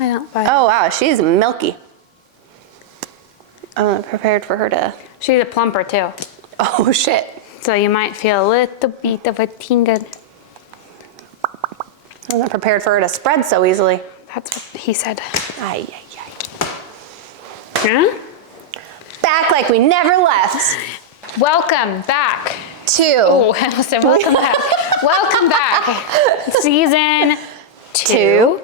I don't buy it. Oh, wow, she's milky. I'm prepared for her to... She's a plumper, too. Oh, shit. So you might feel a little bit of a tingle. I'm not prepared for her to spread so easily. That's what he said. Ay, ay, ay. Huh? Back like we never left. Welcome back. Oh, I almost said welcome back. Welcome back. Season 2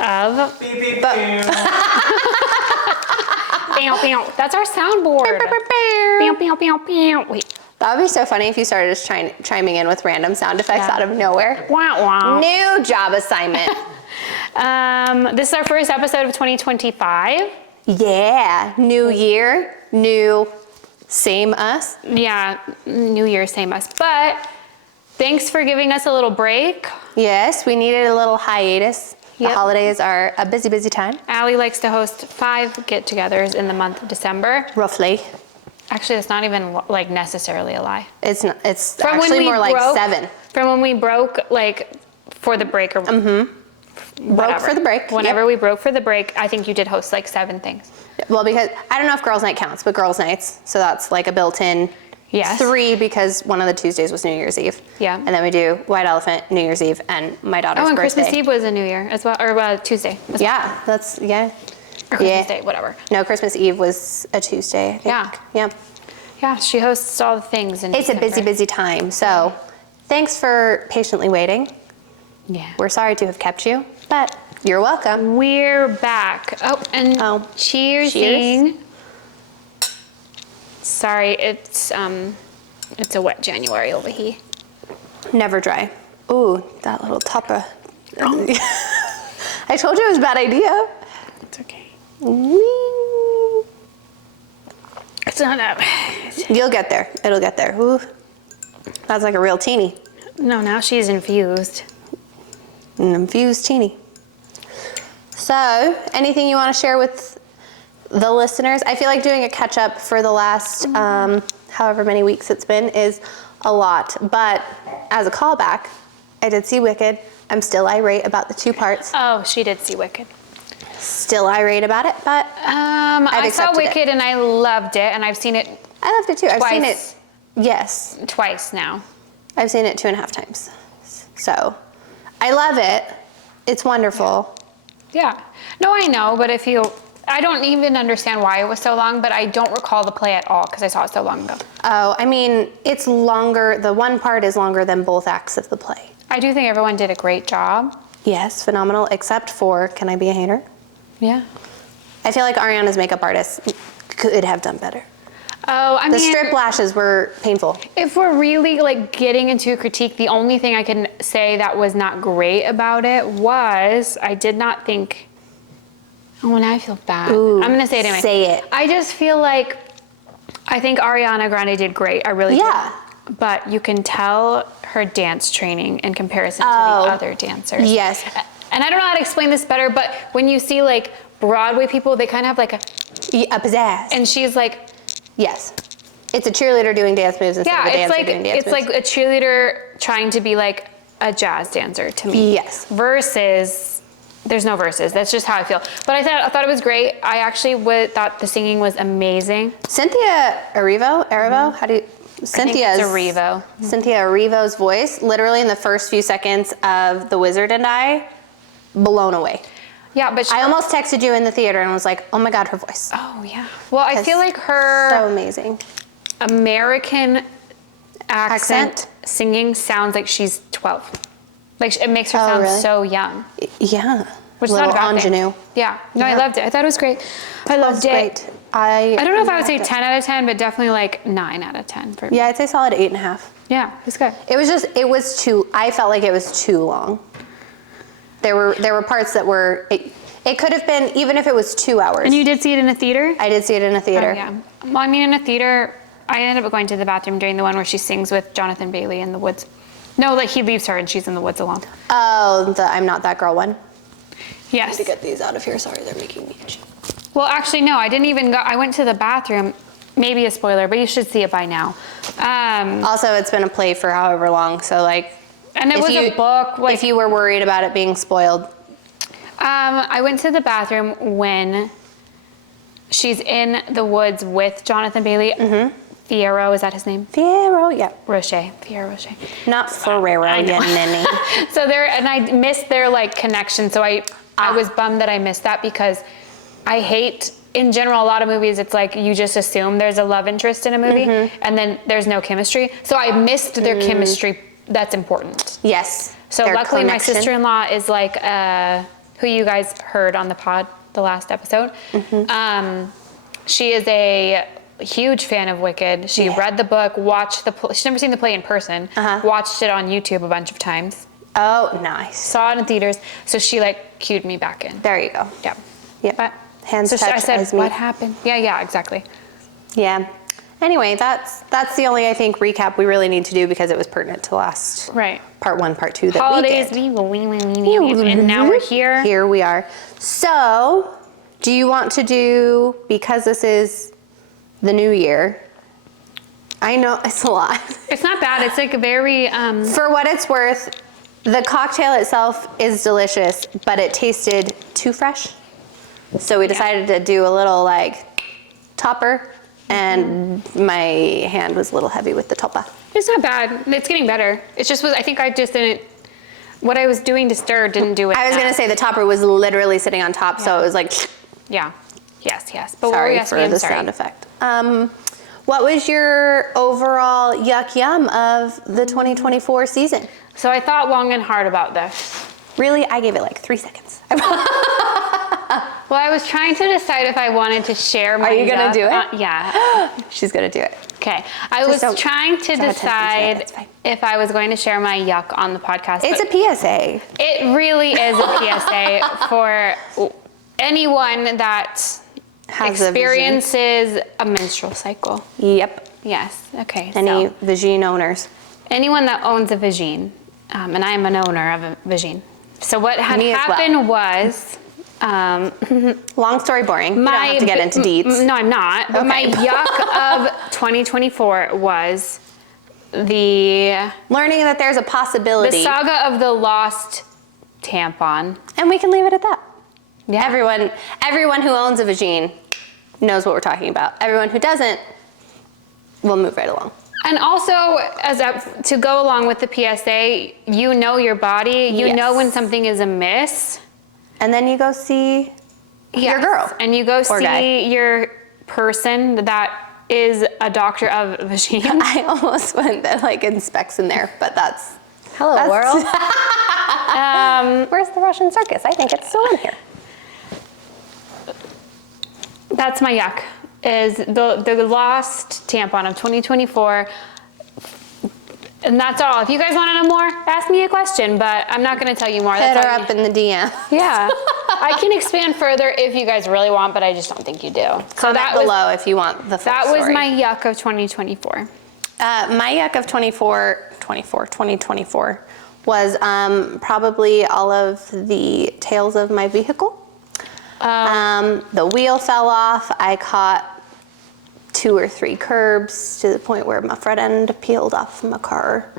of... Beep, beep, But- beep. Bow, bow. That's our soundboard. Bow, bow, bow, bow. Wait. That would be so funny if you started just chiming in with random sound effects out of nowhere. Wow, wow. New job assignment. This is our first episode of 2025. Yeah, new year, new same us. Yeah, New Year, same us. But thanks for giving us a little break. Yes, we needed a little hiatus. Yep. The holidays are a busy, busy time. Allie likes to host 5 get-togethers in the month of December. Roughly. Actually, that's not even like necessarily a lie. It's not, it's From when actually we more like broke- 7. From when we broke, like, for the break or Broke for the break. Whenever Yep. we broke for the break, I think you did host like 7 things. Well, because I don't know if girls' night counts, but girls' nights. So that's like a built-in Yes. 3 because one of the Tuesdays was New Year's Eve. Yeah. And then we do White Elephant, New Year's Eve, and my daughter's Oh, and birthday. Christmas Eve was a New Year as well, or Tuesday. As well. Yeah, that's, yeah. Or Christmas Yeah. Day, whatever. No, Christmas Eve was a Tuesday, I think. Yeah. Yeah. Yeah, she hosts all the things. In It's a busy, December. busy time. So thanks for patiently waiting. Yeah. We're sorry to have kept you, but you're welcome. We're back. Oh, and cheersing. Cheers. Sorry, it's a wet January over here. Never dry. Ooh, that little tupper. I told you it was a bad idea. It's okay. Whee. It's not that bad. You'll get there. It'll get there. Ooh. That's like a real teeny. No, now she's infused. An infused teeny. So, anything you want to share with the listeners? I feel like doing a catch up for the last however many weeks it's been is a lot. But as a callback, I did see Wicked. I'm still irate about the 2 parts. Oh, she did see Wicked. Still irate about it, but I saw accepted it. Wicked and I loved it, and I've seen it I loved it too. I've seen it. Twice. Yes, twice now. I've seen it 2.5 times. So, I love it. It's wonderful. Yeah. No, I know, but I don't even understand why it was so long, but I don't recall the play at all because I saw it so long ago. Oh, I mean, it's longer. The one part is longer than both acts of the play. I do think everyone did a great job. Yes, phenomenal, except for, can I be a hater? Yeah. I feel like Ariana's makeup artist could have done better. Oh, I The mean, strip lashes were painful. if we're really like getting into a critique, the only thing I can say that was not great about it was I did not think. Oh, now I feel bad. Ooh, I'm gonna say it anyway. say it. I just feel like I think Ariana Grande did great. I really Yeah. did. But you can tell her dance training in comparison to Oh. the other dancers. Yes. And I don't know how to explain this better, but when you see like Broadway people, they kind of have like a, A pizzazz. and she's like, Yes. It's a cheerleader doing dance moves instead of a dancer doing dance it's moves. like a cheerleader trying to be like a jazz dancer to me. Yes. Versus, there's no verses. That's just how I feel. But I thought it was great. I actually thought the singing was amazing. Cynthia Erivo? How do you? Cynthia's it's Erivo. Cynthia Erivo's voice, literally in the first few seconds of The Wizard and I, blown away. Yeah, but I almost texted you in the theater and was like, oh my God, her voice. Oh yeah. Well, I feel like So her amazing. American accent Accent? singing sounds like she's 12. Like it makes her Oh, sound really? so young. Yeah. Which is Little not a bad ingenue. thing. Yeah. No, I Yeah. loved it. I thought it was great. I loved it. Great. I I don't know if I would say loved it. 10 out of 10, but definitely like 9 out of 10 for me. Yeah, I'd say solid 8.5. Yeah, it's good. I felt like it was too long. There were parts that were, it could have been, even if it was 2 hours. And you did see it in a theater? I did see it in a theater. Oh, yeah. Well, I mean, in a theater, I ended up going to the bathroom during the one where she sings with Jonathan Bailey in the woods. No, like he leaves her and she's in the woods alone. Oh, the I'm Not That Girl one. Yes. To get these out of here, sorry, they're making me itchy. Well, actually, no, I didn't even go. I went to the bathroom. Maybe a spoiler, but you should see it by now. Also, it's been a play for however long, so like, And it was a book. Like, if you were worried about it being spoiled, I went to the bathroom when she's in the woods with Jonathan Bailey. Mm-hmm. Fierro, is that his name? Fierro, yeah. Rocher. Fierro Rocher. Not Ferrero, yeah, Nene. So and I missed their like connection. So I was bummed that I missed that because I hate, in general, a lot of movies, it's like you just assume there's a love interest in a movie and then there's no chemistry. So I missed their chemistry. That's important. Yes. So luckily my sister-in-law is like, who you guys heard on the pod, the last episode. Mm-hmm. She is a huge fan of Wicked. She read the book, watched she's never seen the play in person, watched it on YouTube a bunch of times. Oh, nice. Saw it in theaters. So she like cued me back in. There you go. Yeah. Yep. But, hands so touch, I said, eyes meet. what happened? Yeah, exactly. Yeah. Anyway, that's the only, I think, recap we really need to do because it was pertinent to last part 1, part 2 that Holidays, we did. and now we're here. Here we are. So, do you want to do, because this is the new year, I know it's a lot. It's not bad. It's like a very... For what it's worth, the cocktail itself is delicious, but it tasted too fresh. So we decided to do a little like topper, and my hand was a little heavy with the topper. It's not bad. It's getting better. It's just I think I just didn't, what I was doing to stir didn't do it. I was going to say the topper was literally sitting on top, so it was like... Yeah. Yes. But sorry for the sound effect. What was your overall yuck yum of the 2024 season? So I thought long and hard about this. Really? I gave it like 3 seconds. Well, I was trying to decide if I wanted to share my Are you going to do it? Yeah. She's going to do it. Okay. I was trying to decide if I was going to share my yuck on the podcast. It's a PSA. It really is a PSA for anyone that experiences a menstrual cycle. Yep. Yes. Okay. Any vagine owners. Anyone that owns a vagine, and I am an owner of a vagine. So what had happened was... long story boring. You don't have to get into deets. No, I'm not. But my yuck of 2024 was the... learning that there's a possibility. The saga of the lost tampon. And we can leave it at that. Yeah. Everyone who owns a vagine knows what we're talking about. Everyone who doesn't, we'll move right along. And also, to go along with the PSA, you know your body. You know when something is amiss. And then you go see your girl. And you go see your person that is a doctor of vagines. I almost went that like inspects in there, but that's... Hello, world. Where's the Russian circus? I think it's still in here. That's my yuck, is the lost tampon of 2024. And that's all. If you guys want to know more, ask me a question, but I'm not going to tell you more. Hit her up in the DM. Yeah. I can expand further if you guys really want, but I just don't think you do. Comment below if you want the full story. That was story. my yuck of 2024. My yuck of 2024 was probably all of the tails of my vehicle. The wheel fell off. I caught 2 or 3 curbs to the point where my front end peeled off my car.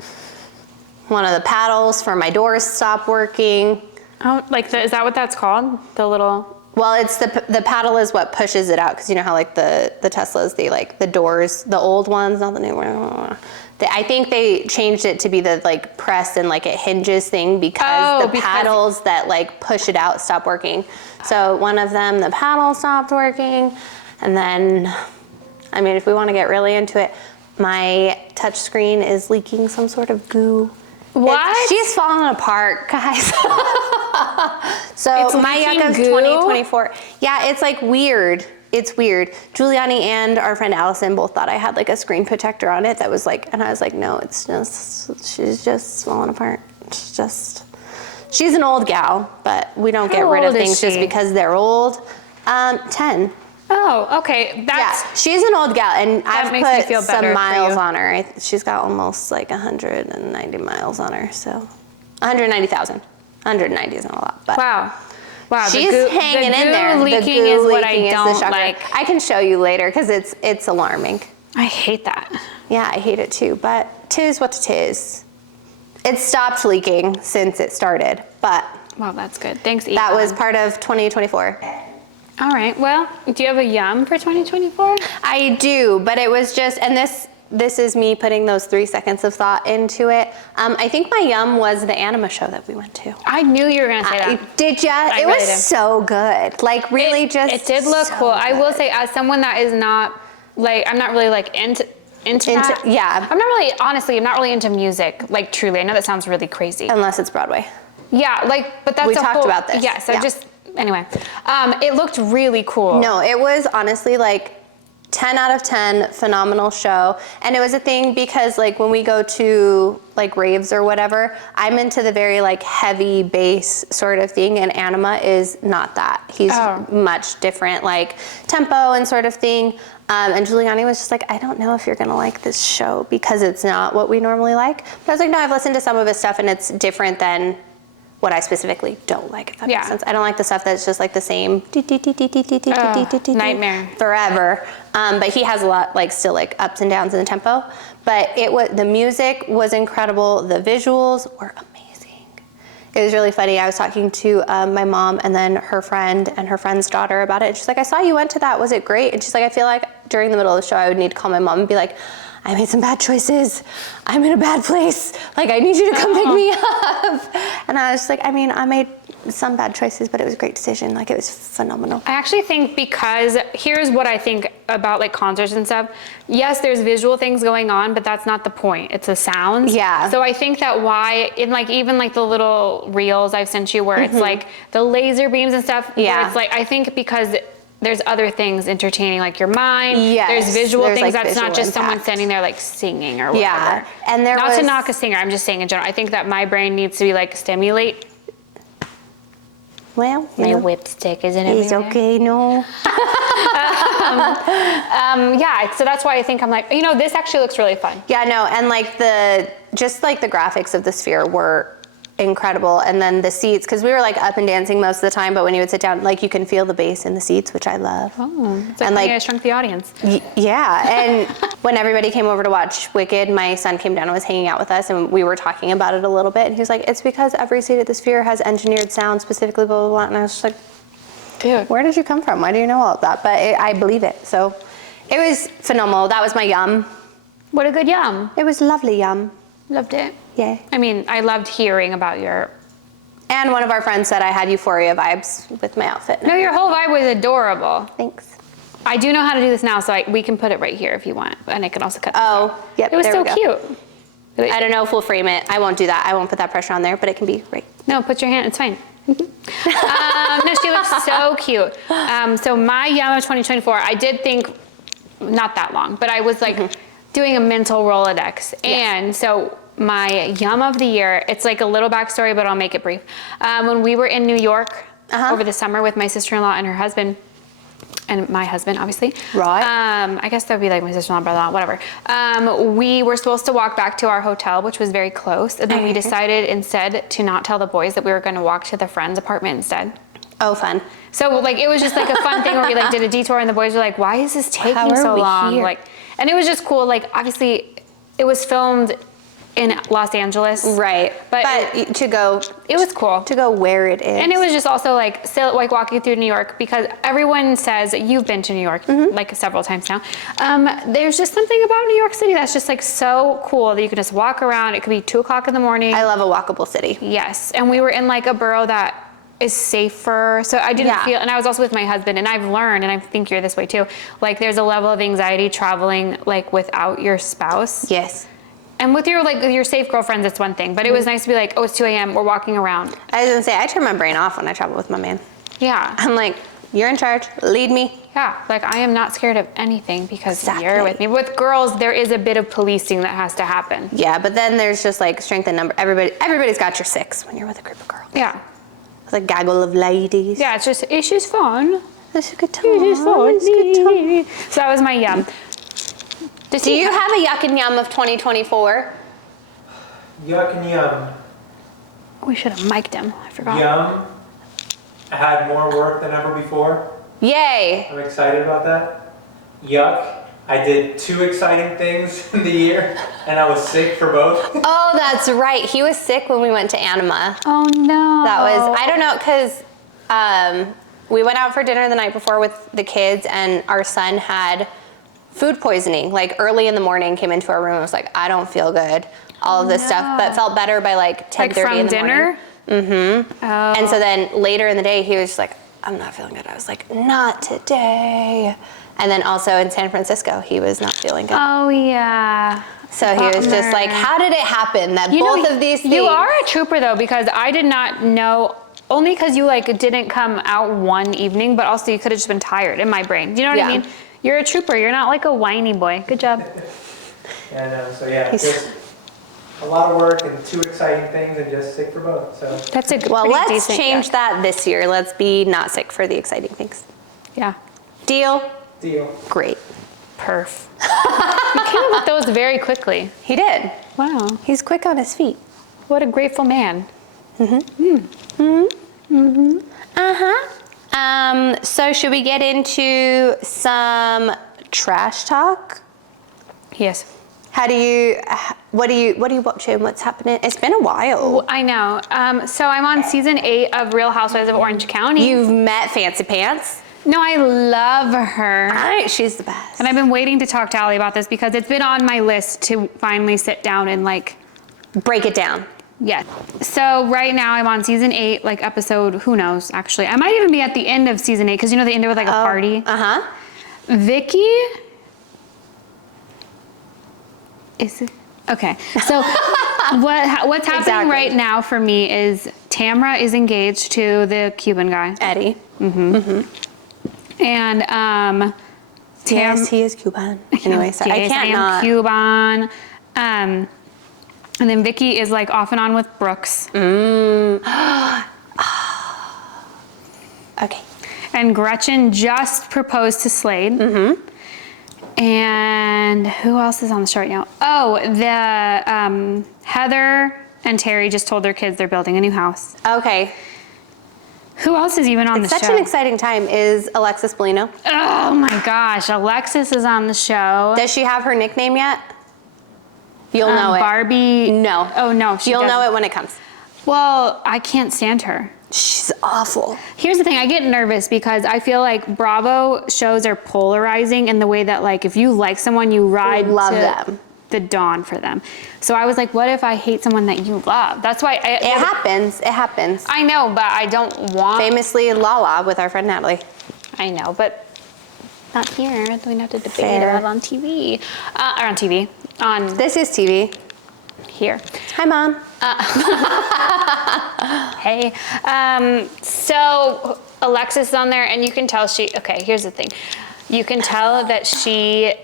One of the paddles for my doors stopped working. Oh, is that what that's called? The little... Well, it's the paddle is what pushes it out, because you know how like the Teslas, they like the doors, the old ones, not the new one. I think they changed it to be the like press and like it hinges thing because paddles that like push it out stopped working. So one of them, the paddle stopped working, and then, I mean, if we want to get really into it, my touch screen is leaking some sort of goo. What? She's falling apart, guys. So my yuck of 2024. Yeah, it's like weird. It's weird. Giuliani and our friend Allison both thought I had like a screen protector on it that was like, and I was like, no, it's just, she's just falling apart. She's an old gal, but we don't get rid of things just because they're old. 10. Oh, okay. She's an old gal, and I've put some miles on her. She's got almost like 190 miles on her, so 190,000. 190 is not a lot, but wow, she's hanging in there. Leaking is what I don't like. I can show you later because it's alarming. I hate that. Yeah, I hate it too, but 'tis what 'tis. It stopped leaking since it started, but Wow, that's good. Thanks, Ethan. That was part of 2024. All right. Well, do you have a yum for 2024? I do, but it was just, and this is me putting those 3 seconds of thought into it. I think my yum was the anima show that we went to. I knew you were going to say that. Did ya? It really was did. so good. Like really It did look so cool. I will good. say, as someone that is not, like, I'm not really, like, into that. Yeah. I'm not really, honestly, I'm not really into music, like, truly. I know that sounds really crazy. Unless it's Broadway. Yeah, like, but that's We a talked whole, about this. Yes, Yeah. Anyway. It looked really cool. No, it was honestly like 10 out of 10, phenomenal show. And it was a thing because like when we go to like raves or whatever, I'm into the very like heavy bass sort of thing, and Anima is not that. He's much different, like tempo and sort of thing. And Giuliani was just like, I don't know if you're gonna like this show because it's not what we normally like. But I was like, no, I've listened to some of his stuff and it's different than what I specifically don't like, if that makes sense. I don't like the stuff that's just like the same nightmare forever. But he has a lot, like still like ups and downs in the tempo. But the music was incredible. The visuals were amazing. It was really funny. I was talking to my mom and then her friend and her friend's daughter about it. And she's like, I saw you went to that. Was it great? And she's like, I feel like during the middle of the show, I would need to call my mom and be like, I made some bad choices. I'm in a bad place. Like, I need you to come pick me up. And I was just like, I mean, I made some bad choices, but it was a great decision. Like, it was phenomenal. I actually think because here's what I think about like concerts and stuff. Yes, there's visual things going on, but that's not the point. It's the sounds. Yeah. So I think that why in like even like the little reels I've sent you where it's like the laser beams and stuff. Yeah. Where it's like I think because there's other things entertaining like your mind. Yes, There's visual there's, things like, that's not visual just someone impact. standing there like singing or whatever. Yeah. And there not was to knock a singer. I'm just saying in general. I think that my brain needs to be like stimulate. Well, My whipstick isn't it's everywhere. okay, no. Yeah, so that's why I think I'm like, you know, this actually looks really fun. Yeah, no, and like the graphics of the Sphere were incredible, and then the seats, because we were like up and dancing most of the time, but when you would sit down, like you can feel the bass in the seats, which I love. Oh, it's like And, when like, I Shrunk the Audience. Yeah, and when everybody came over to watch Wicked, my son came down and was hanging out with us, and we were talking about it a little bit, and he was like, it's because every seat at the Sphere has engineered sound specifically, blah, blah, blah, and I was just like, Dude. where did you come from? Why do you know all of that? But I believe it, so it was phenomenal. That was my yum. What a good yum. It was lovely yum. Loved it. Yeah. I mean, I loved hearing about your... And one of our friends said I had euphoria vibes with my outfit. No, your whole vibe was adorable. Thanks. I do know how to do this now, so we can put it right here if you want. And I can also cut this Oh, out. yep, It was there so we go. cute. I don't know if we'll frame it. I won't do that. I won't put that pressure on there, but it can be right. No, put your hand, it's fine. No, she looks so cute. So my yum of 2024, I did think, not that long, but I was like doing a mental Rolodex. And so my yum of the year, it's like a little backstory, but I'll make it brief. When we were in New York over the summer with my sister-in-law and her husband, and my husband, obviously. Right. I guess that would be like my sister-in-law, brother-in-law, whatever. We were supposed to walk back to our hotel, which was very close. And then we decided instead to not tell the boys that we were going to walk to the friend's apartment instead. Oh, fun. So like, it was just like a fun thing where we like did a detour and the boys were like, why is this taking How are so we long? here? Like, and it was just cool. Like, obviously it was filmed in Los Angeles. Right. But it was cool. To go where it is. And it was just also like still like walking through New York, because everyone says you've been to New York like several times now. There's just something about New York City that's just like so cool that you can just walk around. It could be 2 o'clock in the morning. I love a walkable city. Yes, and we were in like a borough that is safer. So I didn't feel, and I was also with my husband, and I've learned, and I think you're this way too, like there's a level of anxiety traveling like without your spouse. Yes. And with your safe girlfriends, it's one thing, but it was nice to be like, oh, it's 2 a.m., we're walking around. I was gonna say, I turn my brain off when I travel with my man. Yeah. I'm like, you're in charge, lead me. Yeah, like I am not scared of anything because Exactly. you're with me. With girls, there is a bit of policing that has to happen. Yeah, but then there's just like strength in number. Everybody's got your 6 when you're with a group of girls. Yeah. It's a gaggle of ladies. Yeah, it's just fun. It's a good time. It's fun. It's a good time. So that was my yum. Do you have a yuck and yum of 2024? Yuck and yum. We should have mic'd him. I forgot. Yum. I had more work than ever before. Yay. I'm excited about that. Yuck. I did 2 exciting things in the year, and I was sick for both. Oh, that's right. He was sick when we went to Anima. Oh no. That was, I don't know, because we went out for dinner the night before with the kids, and our son had food poisoning. Like early in the morning, came into our room and was like, I don't feel good. All of this stuff, but felt better by like 10:30 like from in the dinner? morning. Mm-hmm. Oh. And so then later in the day, he was just like, I'm not feeling good. I was like, not today. And then also in San Francisco, he was not feeling good. Oh yeah. So he was just like, how did it happen that both of these things? You are a trooper though, because I did not know, only because you like didn't come out one evening, but also you could have just been tired in my brain. Do you know what I mean? You're a trooper. You're not like a whiny boy. Good job. Yeah, no, so yeah, just a lot of work and 2 exciting things and just sick for both. So That's a Well, pretty let's decent change yuck. that this year. Let's be not sick for the exciting things. Yeah. Deal? deal. Great. Perf. You came up with those very quickly. He did. Wow. He's quick on his feet. What a grateful man. So should we get into some trash talk? Yes. What are you watching? What's happening? It's been a while. I know. So I'm on season 8 of Real Housewives of Orange County. You've met Fancy Pants. No, I love her. She's the best. And I've been waiting to talk to Allie about this because it's been on my list to finally sit down and like break it down. yeah. So right now I'm on season 8, like episode, who knows, actually. I might even be at the end of season 8 because you know they ended with like a party. Uh-huh. Vicky is it? Okay. So what's happening right now for me is Tamra is engaged to the Cuban guy. Eddie. And Yes, he is Cuban. Anyway, so I yes, can't am not. Cuban. And then Vicky is like off and on with Brooks. Okay. And Gretchen just proposed to Slade. And who else is on the show right now? Oh, the Heather and Terry just told their kids they're building a new house. Okay. Who else is even on the show? Such an exciting time. Is Alexis Bellino? Oh my gosh, Alexis is on the show. Does she have her nickname yet? You'll know it. Barbie. No. Oh no, You'll know it when it comes. Well, I can't stand her. She's awful. Here's the thing, I get nervous because I feel like Bravo shows are polarizing in the way that like if you like someone, you ride Love to them. the dawn for them. So I was like, what if I hate someone that you love? That's why It happens. It happens. I know, but I don't want. Famously, Lala with our friend Natalie. I know, but not here. We don't have to debate Fair. it on TV. Or on TV. On This is TV. here. Hi, Mom. Hey. So Alexis is on there, and you can tell okay, here's the thing. You can tell that she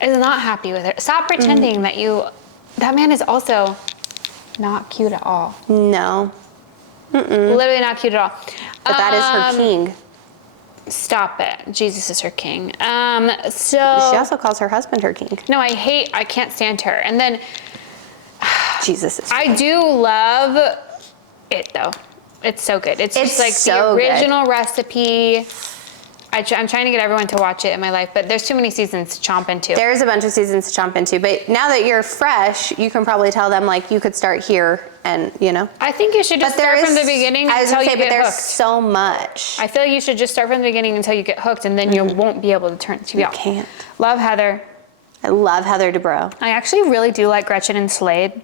is not happy with her. Stop pretending that man is also not cute at all. No. Literally not cute at all. But that is her king. Stop it. Jesus is her king. She also calls her husband her king. No, I can't stand her. And then Jesus is. I do love it though. It's so good. It's just like so the original recipe. I'm trying to get everyone to watch it in my life, but there's too many seasons to chomp into. There's a bunch of seasons to chomp into, but now that you're fresh, you can probably tell them like you could start here, and you know. I think you should just start from the beginning until you get there's hooked. so much. I feel like you should just start from the beginning until you get hooked, and then you won't be able to turn the TV off. Can't. Love Heather. I love Heather Dubrow. I actually really do like Gretchen and Slade,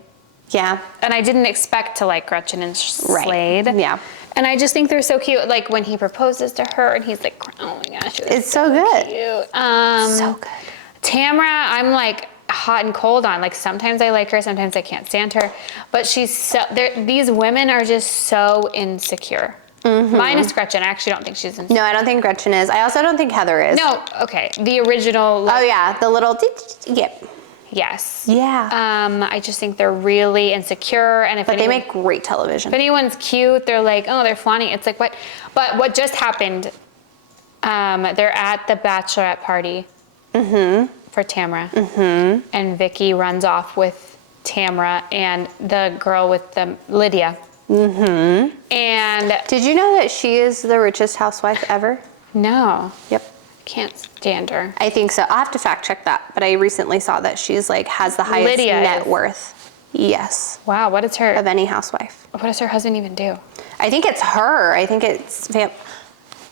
Yeah. and I didn't expect to like Gretchen and Slade. Yeah. And I just think they're so cute. Like when he proposes to her, and he's like, "Oh my gosh, It's so good. cute." So good. Tamra, I'm like hot and cold on. Like sometimes I like her, sometimes I can't stand her. But these women are just so insecure. Minus Gretchen. I actually don't think she's insecure. No, I don't think Gretchen is. I also don't think Heather is. No, okay. The original. Oh yeah, the little. Yep. Yes. Yeah. I just think they're really insecure, and But they make great television. if anyone's cute, they're like, oh, they're flaunting. It's like what? But what just happened? They're at the bachelorette party for Tamra, and Vicky runs off with Tamra and the girl with the Lydia. And Did you know that she is the richest housewife ever? no, Yep. Can't stand her. I think so. I'll have to fact check that. But I recently saw that she's like has the highest Lydia net is. worth. Yes. Wow, what is her? Of any housewife. What does her husband even do? I think it's her. I think it's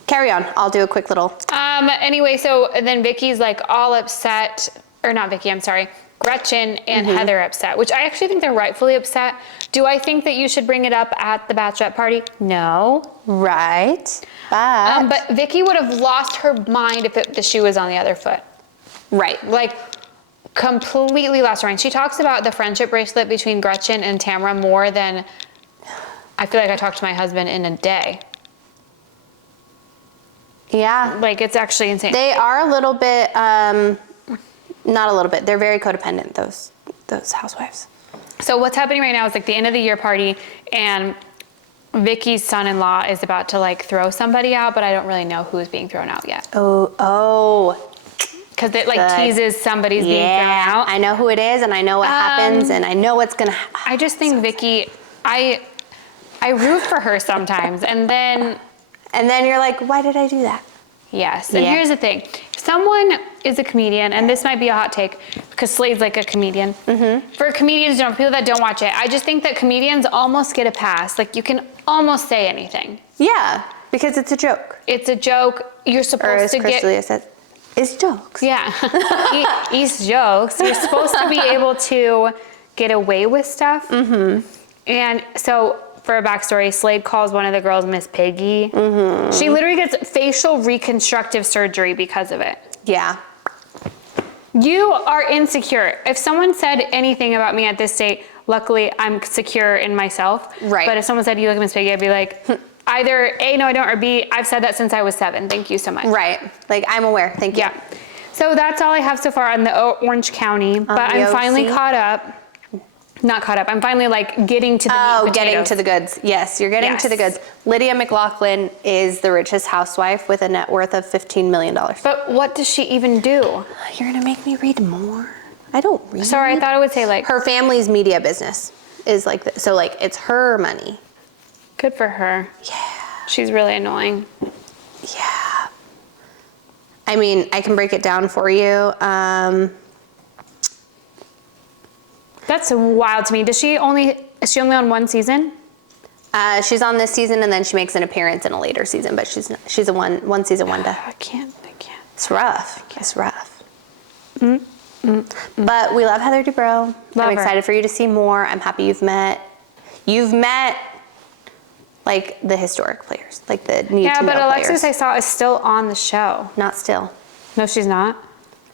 carry on. I'll do a quick little. Anyway, so then Vicky's like all upset, or not Vicky, I'm sorry, Gretchen and Heather upset, which I actually think they're rightfully upset. Do I think that you should bring it up at the bachelorette party? No. Right. But But Vicky would have lost her mind if the shoe was on the other foot. right. Like, completely lost her mind. She talks about the friendship bracelet between Gretchen and Tamara more than I feel like I talked to my husband in a day. Yeah. Like, it's actually insane. They are a little bit, not a little bit. They're very codependent, those housewives. So what's happening right now is like the end of the year party, and Vicky's son-in-law is about to like throw somebody out, but I don't really know who's being thrown out yet. Oh. Because it like Good. teases somebody's being thrown out. I know who it is, and I know what happens, and I know what's gonna happen. I just think Vicky, I root for her sometimes, and then you're like, why did I do that? yes. And Yeah. here's the thing: if someone is a comedian, and this might be a hot take, because Slade's like a comedian. For comedians, people that don't watch it, I just think that comedians almost get a pass. Like, you can almost say anything. Yeah, because it's a joke. It's a joke. You're Or supposed as to get. Crystalia said, it's jokes. Yeah, East jokes. You're supposed to be able to get away with stuff. And so, for a backstory, Slade calls one of the girls Miss Piggy. She literally gets facial reconstructive surgery because of it. Yeah. You are insecure. If someone said anything about me at this state, luckily I'm secure in myself. Right. But if someone said you look Miss Piggy, I'd be like, either A, no I don't, or B, I've said that since I was 7. Thank you so much. Right. Like, I'm aware. Thank you. Yeah. So that's all I have so far on the Orange County, but the I'm finally OC? caught up. Not caught up. I'm finally like getting to the meat and Getting potatoes. to the goods. Yes, you're getting to the Yes. goods. Lydia McLaughlin is the richest housewife with a net worth of $15 million. But what does she even do? You're gonna make me read more. I don't read. Sorry, I thought it would say like, Her family's media business is like, so like it's her money. good for her. Yeah. She's really annoying. Yeah. I mean, I can break it down for you. That's wild to me. Is she only on one season? She's on this season, and then she makes an appearance in a later season, but she's a one season wonder. I can't. It's rough. It's rough. But we love Heather Dubrow. Love I'm her. excited for you to see more. I'm happy you've met like the historic players, like the need Yeah, to but know Alexis, players. I saw, is still on the show. Not still, No, she's not.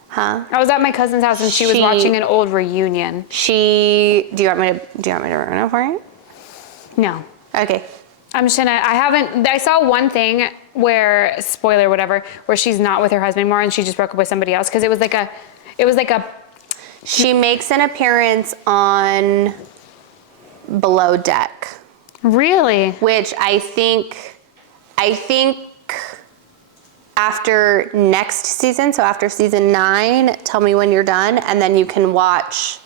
huh? I was at my cousin's house and she was She- watching an old reunion. Do you want me to run it for you? No. Okay. I'm just gonna, I saw one thing where, spoiler, whatever, where she's not with her husband anymore and she just broke up with somebody else because it was like a, She makes an appearance on Below Deck, really? which I think after next season, so after season 9, tell me when you're done, and then you can watch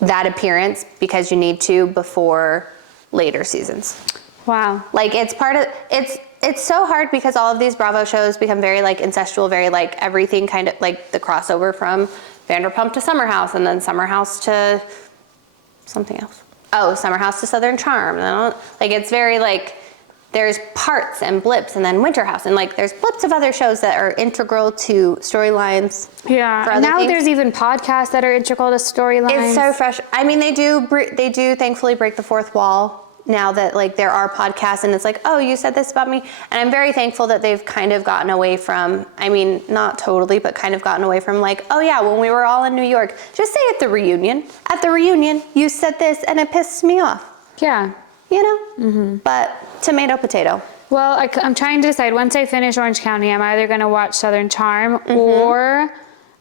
that appearance because you need to before later seasons. Wow. Like, it's part of, it's so hard because all of these Bravo shows become very like incestual, very like everything kind of like the crossover from Vanderpump to Summer House, and then Summer House to something else. Oh, Summer House to Southern Charm. And then, like, it's very like, there's parts and blips, and then Winter House, and like there's blips of other shows that are integral to storylines. Yeah. For And other now things. there's even podcasts that are integral to storylines. It's so fresh. I mean, they do thankfully break the fourth wall now that like there are podcasts, and it's like, oh, you said this about me. And I'm very thankful that they've kind of gotten away from, I mean, not totally, but kind of gotten away from like, oh yeah, when we were all in New York, just say at the reunion, you said this and it pissed me off, Yeah. you know? But tomato, potato. Well, I'm trying to decide, once I finish Orange County, I'm either going to watch Southern Charm or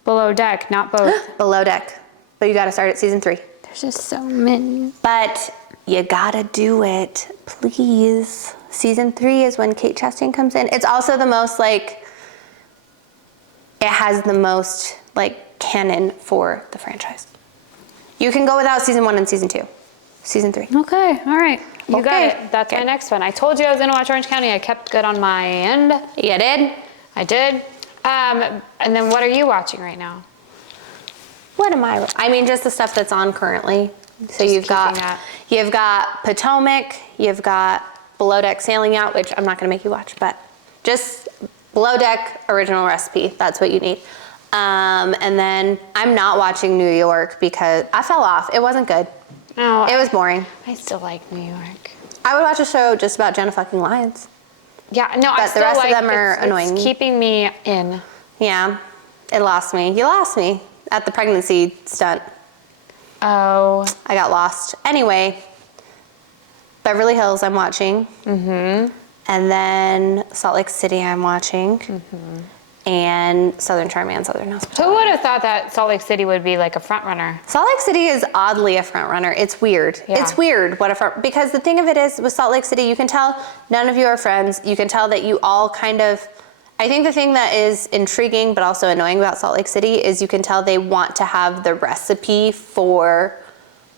Below Deck, not both. Below Deck. But you gotta start at season 3. There's just so many. But you gotta do it, please. Season 3 is when Kate Chastain comes in. It's also the most like, it has the most like canon for the franchise. You can go without season 1 and season 2. Season 3. Okay, all right. You got Okay. it. That's my Okay. next one. I told you I was going to watch Orange County. I kept good on my end. You did? I did. And then what are you watching right now? What am I mean, just the stuff that's on currently. So Just you've got keeping up. you've got Potomac, you've got Below Deck Sailing Out, which I'm not gonna make you watch, but just Below Deck original recipe. That's what you need. And then I'm not watching New York because I fell off. It wasn't good. No, It was boring. I still like New York. I would watch a show just about Jenna fucking Lyons. Yeah, no, I But the still rest of like them are annoying. It's keeping me in. Yeah, it lost me. You lost me at the pregnancy stunt. Oh. I got lost. Anyway, Beverly Hills I'm watching. Mm-hmm. And then Salt Lake City I'm watching. Mm-hmm. And Southern Charm and Southern Hospitality. Who would have thought that Salt Lake City would be like a front runner? Salt Lake City is oddly a front runner. It's weird. Yeah. It's weird because the thing of it is with Salt Lake City, you can tell none of you are friends. You can tell that you all kind of, I think the thing that is intriguing but also annoying about Salt Lake City is you can tell they want to have the recipe for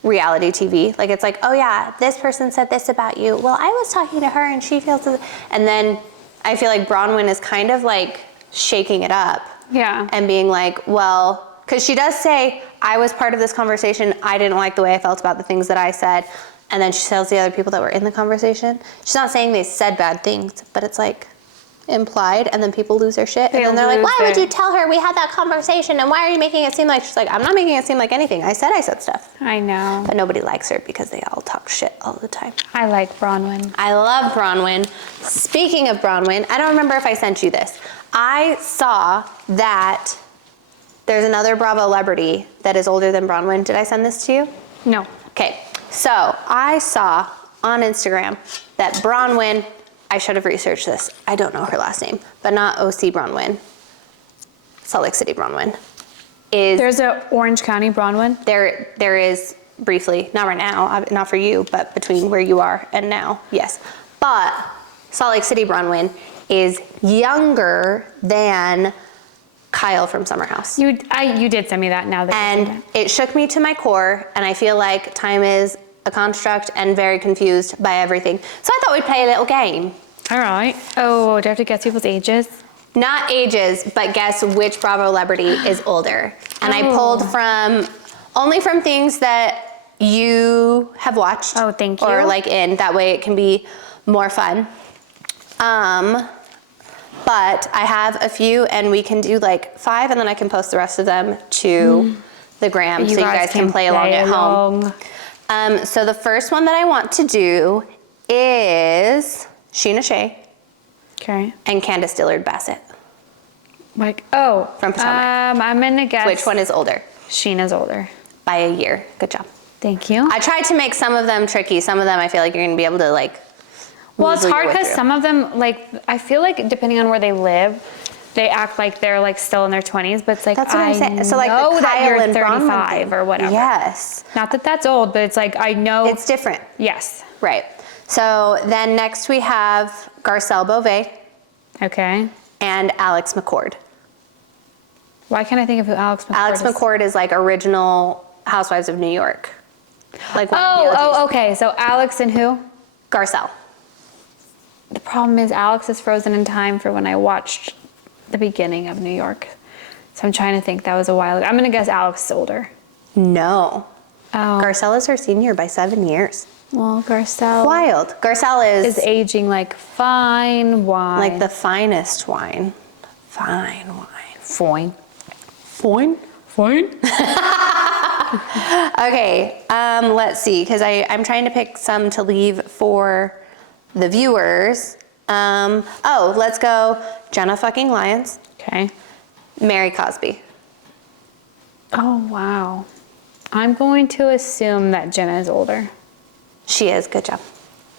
reality TV. Like it's like, oh yeah, this person said this about you. Well, I was talking to her and she feels this. And then I feel like Bronwyn is kind of like shaking it up. Yeah. And being like, well, because she does say, I was part of this conversation. I didn't like the way I felt about the things that I said. And then she tells the other people that were in the conversation. She's not saying they said bad things, but it's like implied, and then people lose their shit. And then they're like, why would you tell her we had that conversation? And why are you making it seem like, she's like, I'm not making it seem like anything. I said stuff. I know. But nobody likes her because they all talk shit all the time. I like Bronwyn. I love Bronwyn. Speaking of Bronwyn, I don't remember if I sent you this. I saw that there's another Bravo celebrity that is older than Bronwyn. Did I send this to you? No. Okay, so I saw on Instagram that Bronwyn, I should have researched this. I don't know her last name, but not OC Bronwyn. Salt Lake City Bronwyn. There's a Orange County Bronwyn. There is briefly, not right now, not for you, but between where you are and now, yes. But Salt Lake City Bronwyn is younger than Kyle from Summer House. You did send me that now that you say And that. it shook me to my core, and I feel like time is a construct and very confused by everything. So I thought we'd play a little game. All right. Oh, do I have to guess people's ages? Not ages, but guess which Bravo celebrity is older. And I pulled only from things that you have watched. Oh, thank you. Or like in, that way it can be more fun. But I have a few, and we can do like 5, and then I can post the rest of them to the gram so you guys can play along at home. So the first one that I want to do is Sheena Shea Okay. and Candace Dillard Bassett. Like, From Potomac. I'm gonna guess. Which one is older? Sheena's older. By a year. Good job. Thank you. I tried to make some of them tricky. Some of them I feel like you're gonna be able to like. Well, it's weasel your hard way because through. some of them, like, I feel like depending on where they live, they act like they're like still in their 20s, but it's like, That's what I'm saying. So like the know that Kyle you're and Bronwyn 35 thing. or whatever. Yes. Not that that's old, but it's like, I know. It's different. Yes. Right. So then next we have Garcelle Beauvais Okay. and Alex McCord. Why can't I think of who Alex McCord Alex is? McCord is like original Housewives of New York. Like one of the OGs. Oh, okay. So Alex and who? Garcelle. The problem is Alex is frozen in time for when I watched the beginning of New York. So I'm trying to think. That was a while ago. I'm going to guess Alex is older. No. Oh. Garcelle is her senior by 7 years. Well, Garcelle Wild. Garcelle is aging like fine wine. like the finest wine. Fine wine. fine. Fine? Fine? Okay, let's see, because I'm trying to pick some to leave for the viewers. Let's go Jenna fucking Lyons, Okay. Mary Cosby. Oh, wow. I'm going to assume that Jenna is older. She is, good job.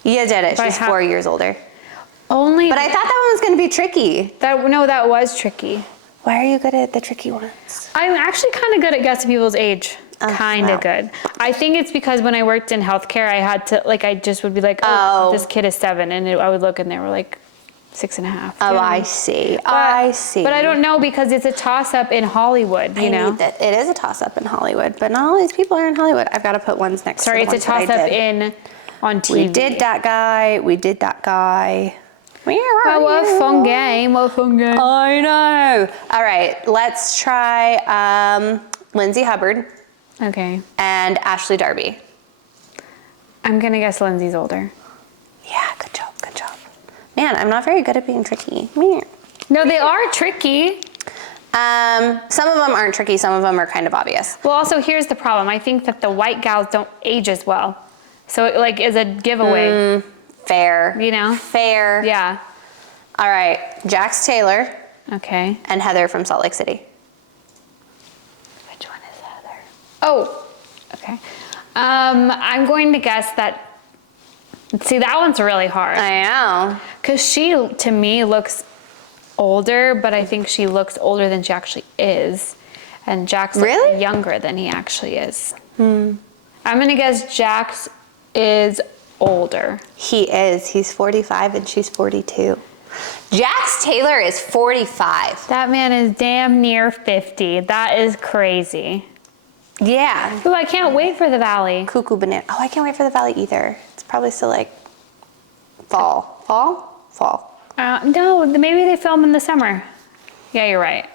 You did it, But I she's have- 4 years older. Only. But I thought that one was gonna be tricky. that was tricky. Why are you good at the tricky ones? I'm actually kind of good at guessing people's age. Kind well. of good. I think it's because when I worked in healthcare, I had to, like, I just would be like, Oh. this kid is 7. And I would look and they were like 6.5. Oh, Yeah. I see. I see. But I don't know because it's a toss up in Hollywood, you know? It is a toss-up in Hollywood, but not all these people are in Hollywood. I've got to put ones next Sorry, to the it's a ones that toss I up did. on TV. We did that guy. We did that guy. Oh, what a fun game. What a fun game. I know. All right, let's try Lindsay Hubbard Okay. and Ashley Darby. I'm going to guess Lindsay's older. Yeah, good job, good job. Man, I'm not very good at being tricky. Meh. No, they are tricky. Some of them aren't tricky, some of them are kind of obvious. Well, also, here's the problem. I think that the white gals don't age as well. So it, like, is a giveaway. Fair. You know? Fair. Yeah. All right, Jax Taylor Okay. and Heather from Salt Lake City. Which one is Heather? Oh, okay. I'm going to guess that, see, that one's really hard. I know. Because she, to me, looks older, but I think she looks older than she actually is. And Jax looks Really? younger than he actually is. I'm going to guess Jax is older. He is. He's 45 and she's 42. Jax Taylor is 45. That man is damn near 50. That is crazy. Yeah. Ooh, I can't wait for the Valley. Cuckoo banana. Oh, I can't wait for the Valley either. It's probably still like fall. Fall. No, maybe they film in the summer. Yeah, you're right.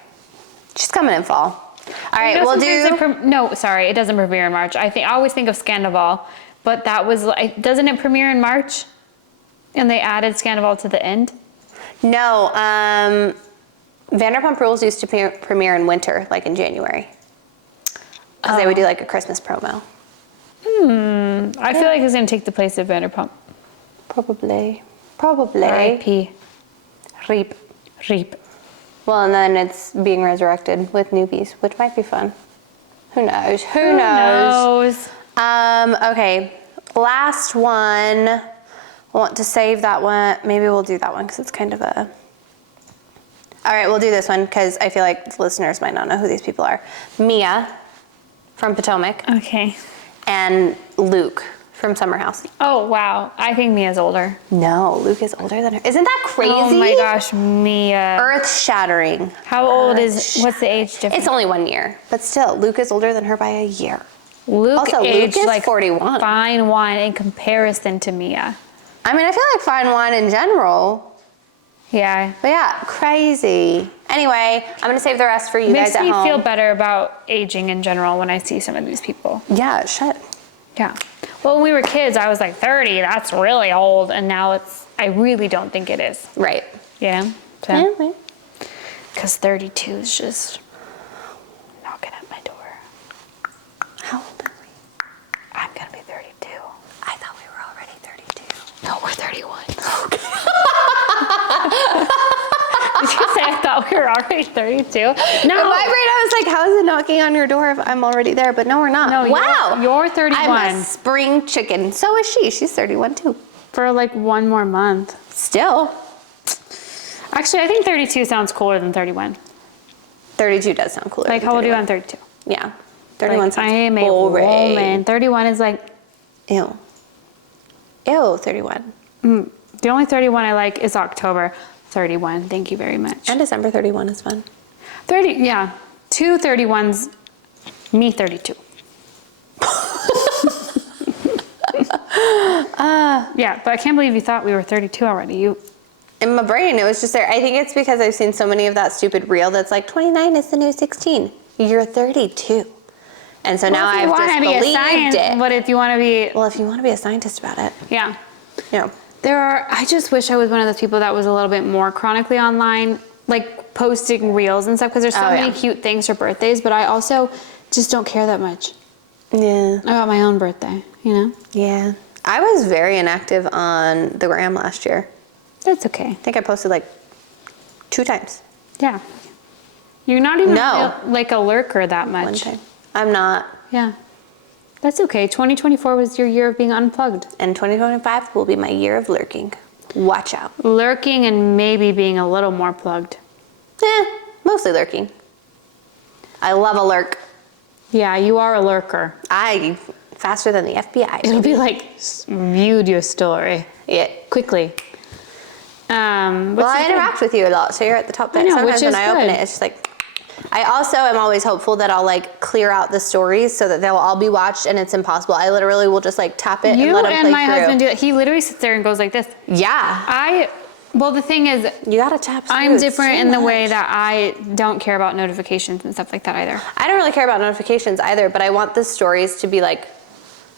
She's coming in fall. All right, we'll do. No, sorry, it doesn't premiere in March. I always think of Scandival, but that was like, doesn't it premiere in March? And they added Scandival to the end. No, Vanderpump Rules used to premiere in winter, like in January. Because they would do like a Christmas promo. I feel like it's gonna take the place of Vanderpump. Probably. R.I.P. Reap. Well, and then it's being resurrected with newbies, which might be fun. Who knows? Who knows? Okay, last one. I want to save that one. Maybe we'll do that one because it's kind of a... All right, we'll do this one because I feel like the listeners might not know who these people are. Mia from Potomac Okay. and Luke from Summer House. Oh, wow. I think Mia's older. No, Luke is older than her. Isn't that crazy? Oh my gosh, Mia. Earth-shattering. How old what's the age difference? It's only 1 year, but still, Luke is older than her by a year. Luke Also, Luke aged is like 41. fine wine in comparison to Mia. I mean, I feel like fine wine in general, Yeah. but yeah, crazy. Anyway, I'm gonna save the rest for you Makes guys at me home. feel better about aging in general when I see some of these people. Yeah, shut. Yeah. Well, when we were kids, I was like 30. That's really old, and now I really don't think it is. Right. Yeah. Yeah. Because 32 is just knocking at my door. How old are we? I'm gonna be 32. I thought we were already 32. No, we're 31. Did you say I thought we were already 32? No. In my brain, I was like, how is it knocking on your door if I'm already there? But no, we're not. No, wow. you're 31. I'm a spring chicken. So is she. She's 31 too. For like one more month. Still. Actually, I think 32 sounds cooler than 31. 32 does sound cooler. Like, than how old are you 31. on 32? Yeah. 31 Like, sounds I am a boring. woman. 31 is like, Ew. Ew, 31. the only 31 I like is October 31. Thank you very much. And December 31 is fun. 30, yeah. 2 31s, me 32. Yeah, but I can't believe you thought we were 32 already. In my brain, it was just there. I think it's because I've seen so many of that stupid reel that's like 29 is the new 16. You're 32. And so now I've just believed it. But if you want to be, Well, if you want to be a scientist about it. yeah. Yeah. I just wish I was one of those people that was a little bit more chronically online, like posting reels and stuff, because there's so many cute things for birthdays, but I also just don't care that much Yeah. about my own birthday, you know? Yeah. I was very inactive on the gram last year. That's okay. I think I posted like 2 times. Yeah. You're not even No. like a lurker that much. One time. I'm not. Yeah. That's okay. 2024 was your year of being unplugged. And 2025 will be my year of lurking. Watch out. Lurking and maybe being a little more plugged. Mostly lurking. I love a lurk. Yeah, you are a lurker. Faster than the FBI. It'll be like, viewed your story. Yeah. Quickly. Well, I interact with you a lot, so you're at the top there. I know, Sometimes which is when I open good. it, it's just like, I also am always hopeful that I'll like clear out the stories so that they'll all be watched, and it's impossible. I literally will just like tap it and You let them and play my through. husband do that. He literally sits there and goes like this. Yeah. Well, the thing is, You gotta tap through. I'm It's different too in the way much. that I don't care about notifications and stuff like that either. I don't really care about notifications either, but I want the stories to be like,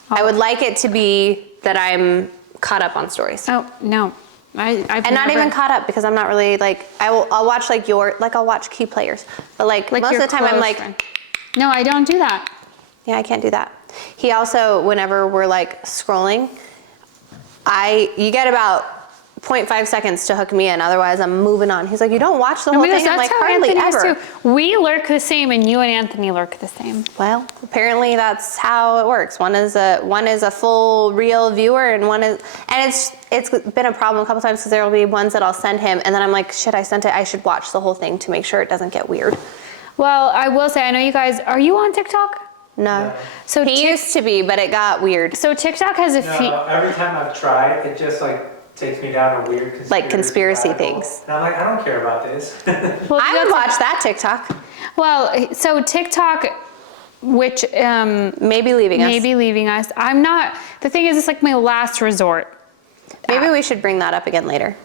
I would like it to be that I'm caught up on stories. Oh, no. I've And not even caught up because I'm not really like, I'll watch like I'll watch key players. But like most of your the time I'm close like, friend. No, I don't do that. yeah, I can't do that. He also, whenever we're like scrolling, you get about 0.5 seconds to hook me in, otherwise I'm moving on. He's like, you don't watch the whole thing? I'm like, hardly ever. We lurk the same and you and Anthony lurk the same. Well, apparently that's how it works. One is a full real viewer and it's been a problem a couple times because there will be ones that I'll send him and then I'm like, shit, I sent it. I should watch the whole thing to make sure it doesn't get weird. Well, I will say, I know you guys, are you on TikTok? No. So He used to be, but it got weird. So TikTok has a few. No, every time I've tried, it just like takes me down a weird Conspiracy rabbit hole. things. And I'm like, I don't care about this. Well, I would watch that TikTok. Well, so TikTok, which Maybe leaving us. I'm not, the thing is, it's like my last resort. Maybe we should bring that up again later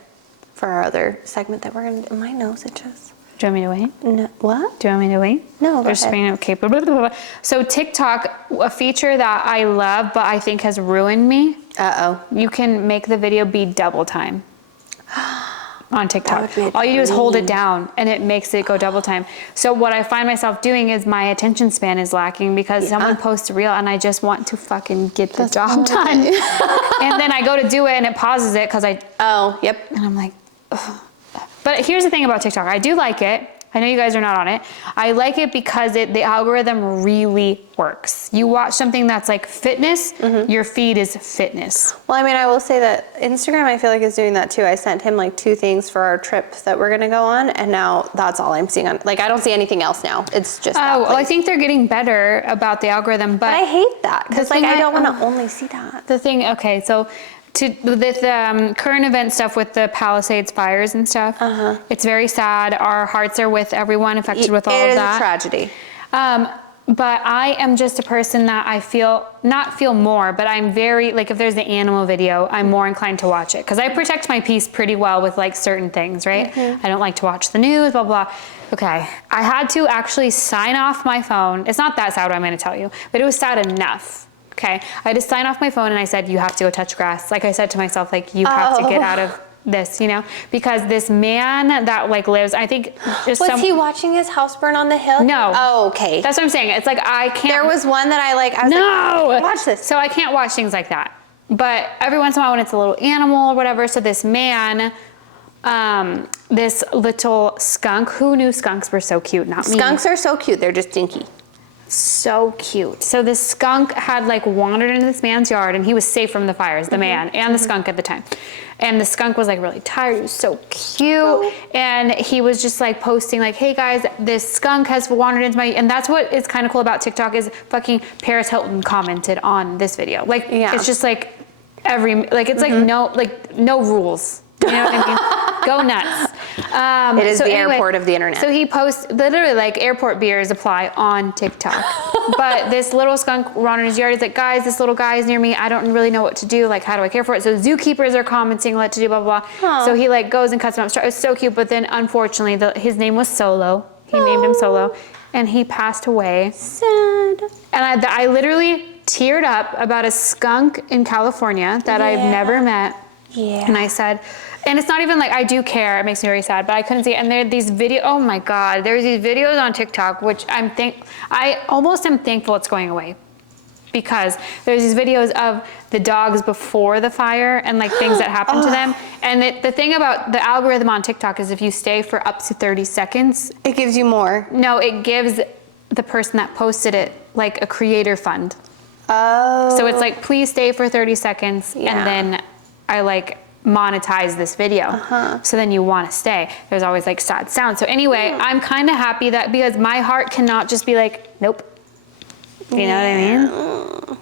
for our other segment that we're going to do. My nose itches. Do you want me to wait? No, what? Do you want me to wait? No, go Or just ahead. bring it- okay. Blah, blah, blah, blah. So TikTok, a feature that I love, but I think has ruined me. Uh-oh. You can make the video be double time on TikTok. would be a All you do is hold it dream. down and it makes it go double time. So what I find myself doing is my attention span is lacking because someone posts a reel and I just want to fucking get the job done. And then I go to do it and it pauses it because Oh, yep. and I'm like, ugh. But here's the thing about TikTok. I do like it. I know you guys are not on it. I like it because the algorithm really works. You watch something that's like fitness, your feed is fitness. Well, I mean, I will say that Instagram, I feel like, is doing that too. I sent him like 2 things for our trip that we're going to go on, and now that's all I'm seeing on. Like, I don't see anything else now. It's just that Oh, well, I place. think they're getting better about the algorithm, But I hate that because, the like, thing I don't I- want to only see that. the thing, okay, so with current event stuff with the Palisades fires and stuff, it's very sad. Our hearts are with everyone affected with all It of is that. a tragedy. But I am just a person that I not feel more, but I'm very, like if there's an animal video, I'm more inclined to watch it. Because I protect my peace pretty well with like certain things, right? I don't like to watch the news, blah, blah. Okay, I had to actually sign off my phone. It's not that sad what I'm gonna tell you, but it was sad enough. Okay, I had to sign off my phone and I said, you have to go touch grass. Like I said to myself, like you have to get out of this, you know? Because this man that like lives, I think just Was he watching his house burn on the hill? No. Oh, okay. That's what I'm saying. It's like I can't. There was one that I was No! like, watch this. So I can't watch things like that. But every once in a while when it's a little animal or whatever, so this man, this little skunk, who knew skunks were so cute? Not me. Skunks are so cute. They're just dinky. So cute. So this skunk had like wandered into this man's yard and he was safe from the fires, the man and the skunk at the time. And the skunk was like really tired. He was so cute. And he was just like posting like, hey guys, this skunk has wandered into my, and that's what is kind of cool about TikTok is fucking Paris Hilton commented on this video. Like, it's just like it's like no rules. You know what I mean? Go nuts. It is the airport of the internet. So he posts literally like airport beers apply on TikTok. But this little skunk wandered in his yard. He's like, guys, this little guy is near me. I don't really know what to do. Like, how do I care for it? So zookeepers are commenting what to do, blah, blah, blah. So he like goes and cuts him up. It was so cute. But then unfortunately, his name was Solo. He named him Solo. And he passed away. Sad. And I literally teared up about a skunk in California that I've never met. Yeah. And I said, and it's not even like I do care, it makes me very sad, but I couldn't see it. And there are these videos, oh my God, there's these videos on TikTok, which I almost am thankful it's going away. Because there's these videos of the dogs before the fire and like things that happened to them. And the thing about the algorithm on TikTok is if you stay for up to 30 seconds. It gives you more. No, it gives the person that posted it like a creator fund. Oh. So it's like, please stay for 30 seconds and then I like monetize this video. So then you want to stay. There's always like sad sound. So anyway, I'm kind of happy that because my heart cannot just be like, nope. You know what I mean?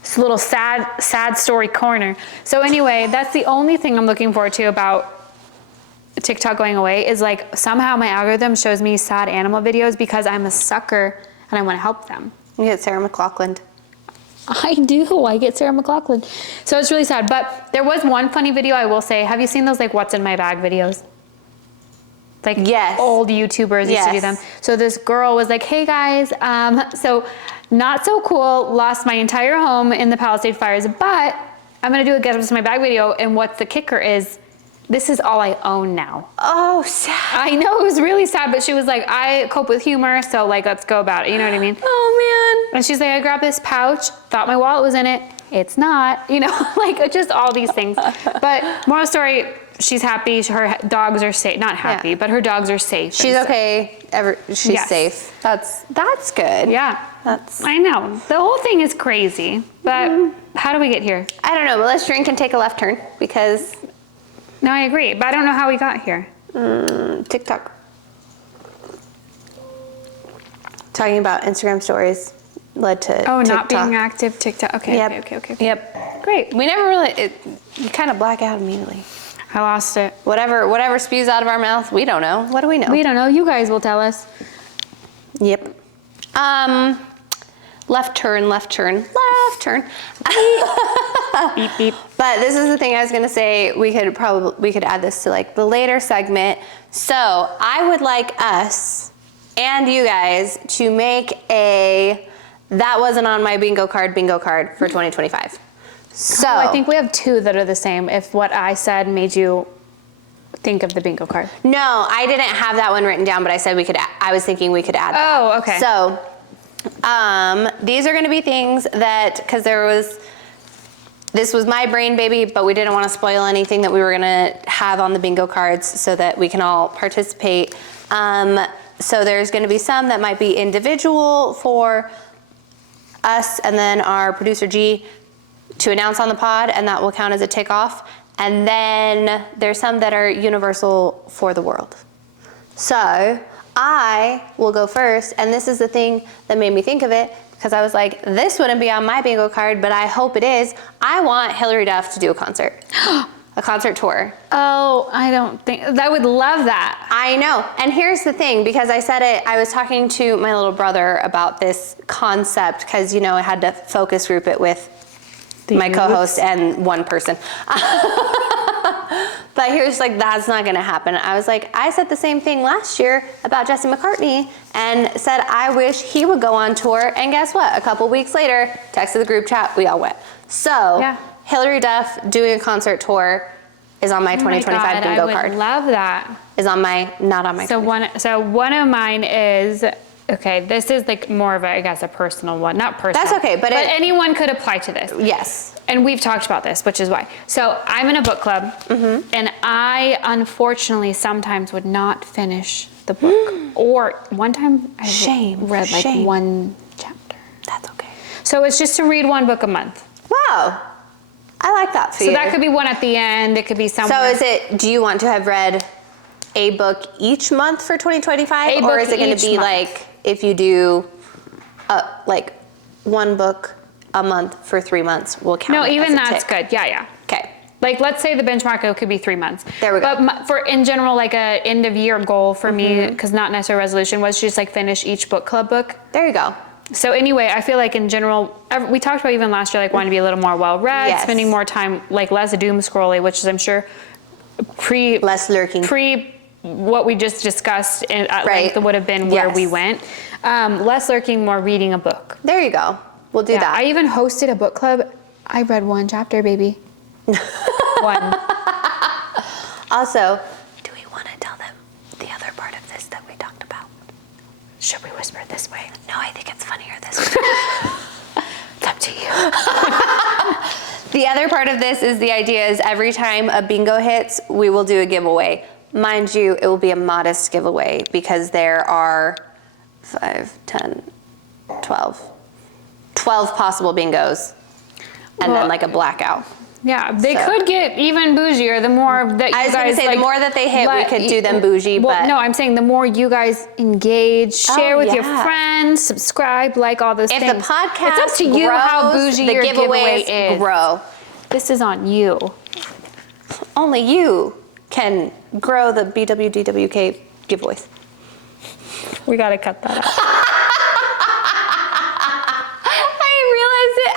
It's a little sad story corner. So anyway, that's the only thing I'm looking forward to about TikTok going away is like somehow my algorithm shows me sad animal videos because I'm a sucker and I want to help them. You get Sarah McLachlan. I do. I get Sarah McLachlan. So it's really sad. But there was one funny video I will say. Have you seen those like what's in my bag videos? Like Yes. old YouTubers used to do them. So this girl was like, hey guys, so not so cool, lost my entire home in the Palisade fires, but I'm gonna do a get what's in my bag video. And what the kicker is, this is all I own now. Oh, sad. I know, it was really sad, but she was like, I cope with humor, so like, let's go about it. You know what I mean? Oh, man. And she's like, I grabbed this pouch, thought my wallet was in it. It's not, you know, like just all these things. But moral story, she's happy. Her dogs are safe. Not happy, but her dogs are safe. She's okay. She's safe. That's good. Yeah. That's. I know. The whole thing is crazy, but how do we get here? I don't know, but let's drink and take a left turn because. No, I agree, but I don't know how we got here. TikTok. Talking about Instagram stories led to TikTok. TikTok. Not being active TikTok. Okay, Yep. okay. Yep. Great. We never really, you kind of black out immediately. I lost it. Whatever spews out of our mouth, we don't know. What do we know? We don't know. You guys will tell us. Yep. Left turn. Beep, beep. But this is the thing I was gonna say, we could add this to like the later segment. So I would like us and you guys to make a that wasn't on my bingo card for 2025. So I think we have two that are the same. If what I said made you think of the bingo card. no, I didn't have that one written down, but I said I was thinking we could add that. Oh, okay. So these are gonna be things that, because this was my brain baby, but we didn't want to spoil anything that we were gonna have on the bingo cards so that we can all participate. So there's gonna be some that might be individual for us and then our producer G to announce on the pod, and that will count as a tick off. And then there's some that are universal for the world. So I will go first, and this is the thing that made me think of it, because I was like, this wouldn't be on my bingo card, but I hope it is. I want Hillary Duff to do a concert. A concert tour. Oh, I don't think, I would love that. I know. And here's the thing, because I said it, I was talking to my little brother about this concept, because, you know, I had to focus group it with my co-host and one person. But he was like, that's not gonna happen. I was like, I said the same thing last year about Jesse McCartney and said I wish he would go on tour, and guess what? A couple weeks later, texted the group chat, we all went. So Yeah. Hillary Duff doing a concert tour is on my 2025 bingo card. I would love that. Is on my, not on my So one of mine is, okay, this is like more of a, I guess, a personal one. Not personal. That's okay, but anyone could apply to this. Yes. And we've talked about this, which is why. So I'm in a book club, and I unfortunately sometimes would not finish the book. Or one time I read like one chapter. That's okay. So it's just to read one book a month. Wow. I like that for you. So that could be one at the end. It could be somewhere. So do you want to have read a book each month for 2025? Or is it going to be like if you do like one book a month for 3 months, we'll count No, it even as a that's tick. good. Yeah. Okay. Like, let's say the benchmark could be 3 months. There we go. But for in general, like a end of year goal for me, because not necessarily resolution, was just like finish each book club book. There you go. So anyway, I feel like in general, we talked about even last year, like wanting to be a little more well-read, Yes. spending more time, like less doom scrolling, which is I'm sure less lurking. What we just discussed at length would have been where we went. Less lurking, more reading a book. There you go. We'll do that. I even hosted a book club. I read one chapter, baby. One. Also, do we want to tell them the other part of this that we talked about? Should we whisper it this way? No, I think it's funnier this way. It's up to you. The other part of this is the idea is every time a bingo hits, we will do a giveaway. Mind you, it will be a modest giveaway because there are 5, 10, 12 possible bingos and then like a blackout. Yeah, they could get even bougier the more that you guys. I was going to say, the more that they hit, we could do them bougie, but. No, I'm saying the more you guys engage, share with your friends, subscribe, like all those things. If the podcast it's up to you how bougie your giveaway is. Grow. This is on you. Only you can grow the BWDWK giveaways. We got to cut that out. I realized it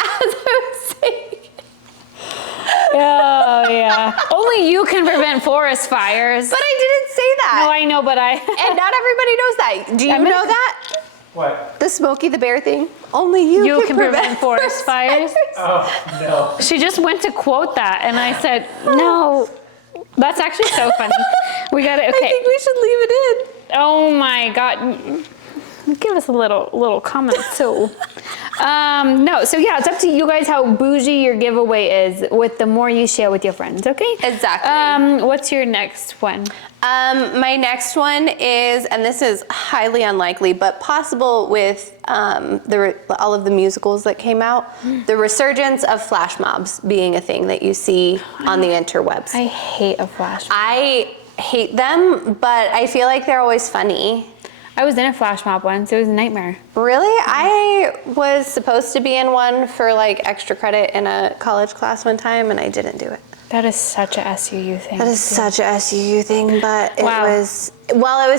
Only you can prevent forest fires. But I didn't say that. No, I know, but I. And not everybody knows that. Do you know that? What? The Smokey the Bear thing? Only you can prevent forest fires. Oh, no. She just went to quote that, and I said, no. That's actually so funny. We got it. Okay. I think we should leave it in. Oh my God. Give us a little comment too. No, so yeah, it's up to you guys how bougie your giveaway is with the more you share with your friends, okay? Exactly. What's your next one? My next one is, and this is highly unlikely, but possible with all of the musicals that came out, the resurgence of flash mobs being a thing that you see on the interwebs. I hate a flash mob. I hate them, but I feel like they're always funny. I was in a flash mob once. It was a nightmare. Really? I was supposed to be in one for like extra credit in a college class one time, and I didn't do it. That is such a SUU thing. That is such a SUU thing, but it Wow. was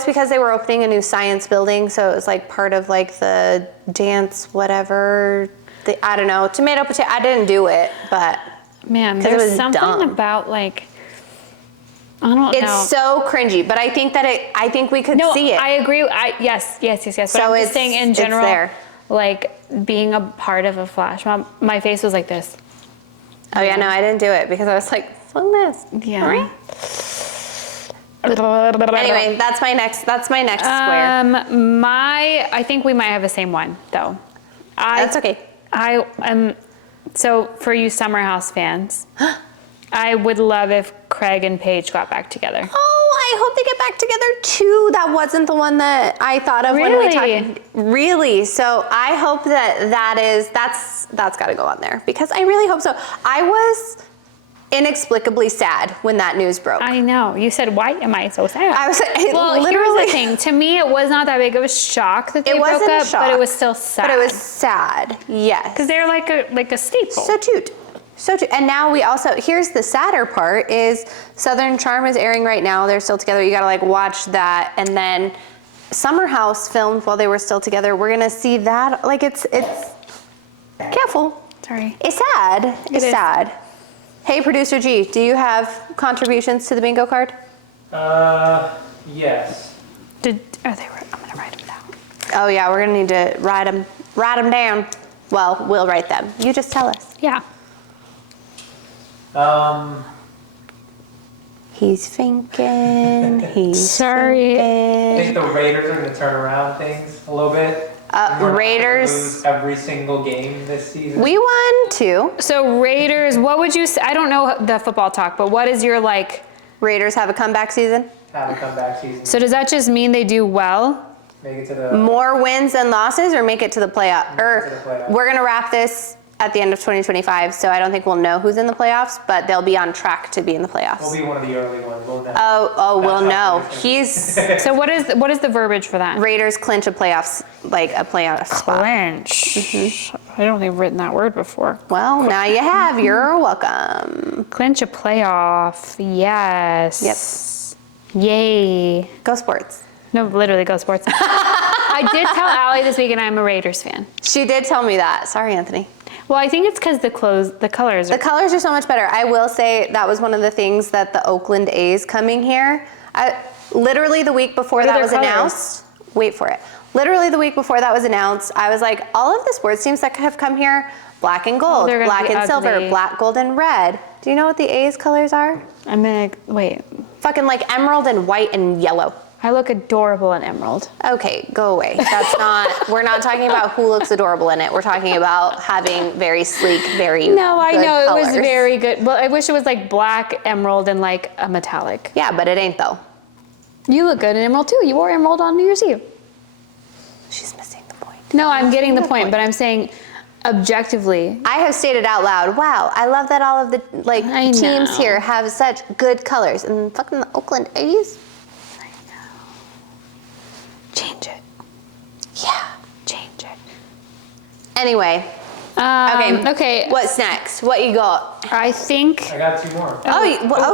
because they were opening a new science building, so it was like part of like the dance whatever. I don't know, tomato potato. I didn't do it, but Man, 'cause it there's was something dumb. about like, I don't know. It's so cringy. But I think that I think we could see it. I agree. Yes. But So I'm it's just saying in it's general, there. like being a part of a flash mob, my face was like this. Oh yeah, no, I didn't do it because I was like, fuck this. Yeah. Anyway, that's my next square. I think we might have the same one though. That's okay. So for you Summer House fans, I would love if Craig and Paige got back together. Oh, I hope they get back together too. That wasn't the one that I thought of when we Really? talked. Really? So I hope that's got to go on there because I really hope so. I was inexplicably sad when that news broke. I know. You said, why am I so sad? I was Well, literally. here's the thing. To me, it was not that big of a shock that they It broke wasn't a up, shock, but it was still sad. But it was sad. Yes. because they're like a staple. So cute. So cute. And now we also, here's the sadder part is Southern Charm is airing right now. They're still together. You gotta like watch that. And then Summer House filmed while they were still together. We're gonna see that. Like it's careful. Sorry. It's sad. It's is. sad. Hey, Producer G, do you have contributions to the bingo card? Yes. I'm gonna write them down. Oh yeah, we're gonna need to write them down. Well, we'll write them. You just tell us. Yeah. He's thinking. He's Sorry. I think the Raiders are going to turn around things a little bit. We're not gonna Raiders. lose every single game this season. We won 2. So Raiders, what would you say? I don't know the football talk, but what is your like? Raiders have a comeback season. Have a comeback season. So does that just mean they do well? Make it to the. More wins than losses, or make it to the playoff. Make it to the playoff. We're gonna wrap this at the end of 2025, so I don't think we'll know who's in the playoffs, but they'll be on track to be in the playoffs. We'll be one of the early ones. We'll know. We'll That's know. how He's So what is the verbiage for that? Raiders clinch a playoff spot. Clinch. I don't think I've written that word before. Well, now you have. You're welcome. Clinch a playoff. Yes. Yep. Yay. Go Sports. No, literally go sports. I did tell Allie this weekend I'm a Raiders fan. She did tell me that. Sorry, Anthony. Well, I think it's because the colors The are. colors are so much better. I will say that was one of the things that the Oakland A's coming here. Literally the week before What are that their was colors? announced. Wait for it. Literally the week before that was announced, I was like, all of the sports teams that have come here, black and gold, they're gonna black be and silver, ugly. black, gold, and red. Do you know what the A's colors are? I'm gonna wait. Fucking like emerald and white and yellow. I look adorable in emerald. Okay, go away. That's not, we're not talking about who looks adorable in it. We're talking about having very sleek, very No, I good know it was colors. very good. Well, I wish it was like black, emerald, and like a metallic. Yeah, but it ain't though. You look good in emerald too. You wore emerald on New Year's Eve. She's missing the point. No, I'm getting the point, but I'm saying objectively. I have stated out loud, wow, I love that all of the I teams know. here have such good colors. And fucking the Oakland A's? I know. Change it. Yeah. Change it. Anyway, Okay. what's next? What you got? I think. I got 2 more.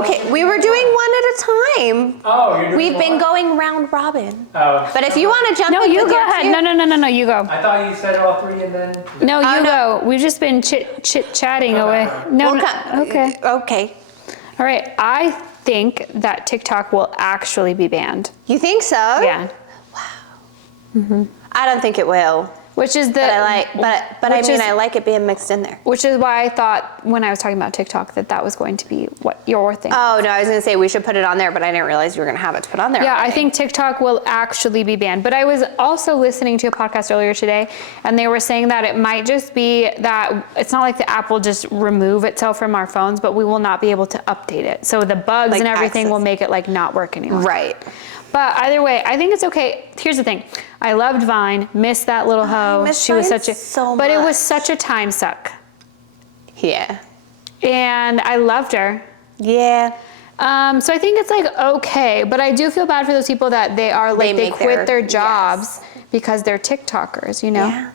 Okay, we were doing one at a time. Oh, you're doing We've been one? going round robin. Oh. But if you want to jump No, in you with go your ahead. two- No, you go. I thought you said all 3 and then. No, you no. go. We've just been chit chatting away. No, We'll no. come- Okay. Okay. All right, I think that TikTok will actually be banned. You think so? Yeah. I don't think it will. Which is the. But I like it being mixed in there. Which is why I thought when I was talking about TikTok that was going to be what your thing. Oh no, I was gonna say we should put it on there, but I didn't realize you were gonna have it to put on there. Yeah, already. I think TikTok will actually be banned. But I was also listening to a podcast earlier today, and they were saying that it might just be that it's not like the app will just remove itself from our phones, but we will not be able to update it. So the bugs Like and everything will access. make it like not work anymore. Right. But either way, I think it's okay. Here's the thing. I loved Vine, missed that little hoe. miss She was Vine such a so but it was much. such a time suck. Yeah. And I loved her. Yeah. So I think it's like okay, but I do feel bad for those people that they are like they make quit their their- jobs because they're TikTokers, you know? Yeah.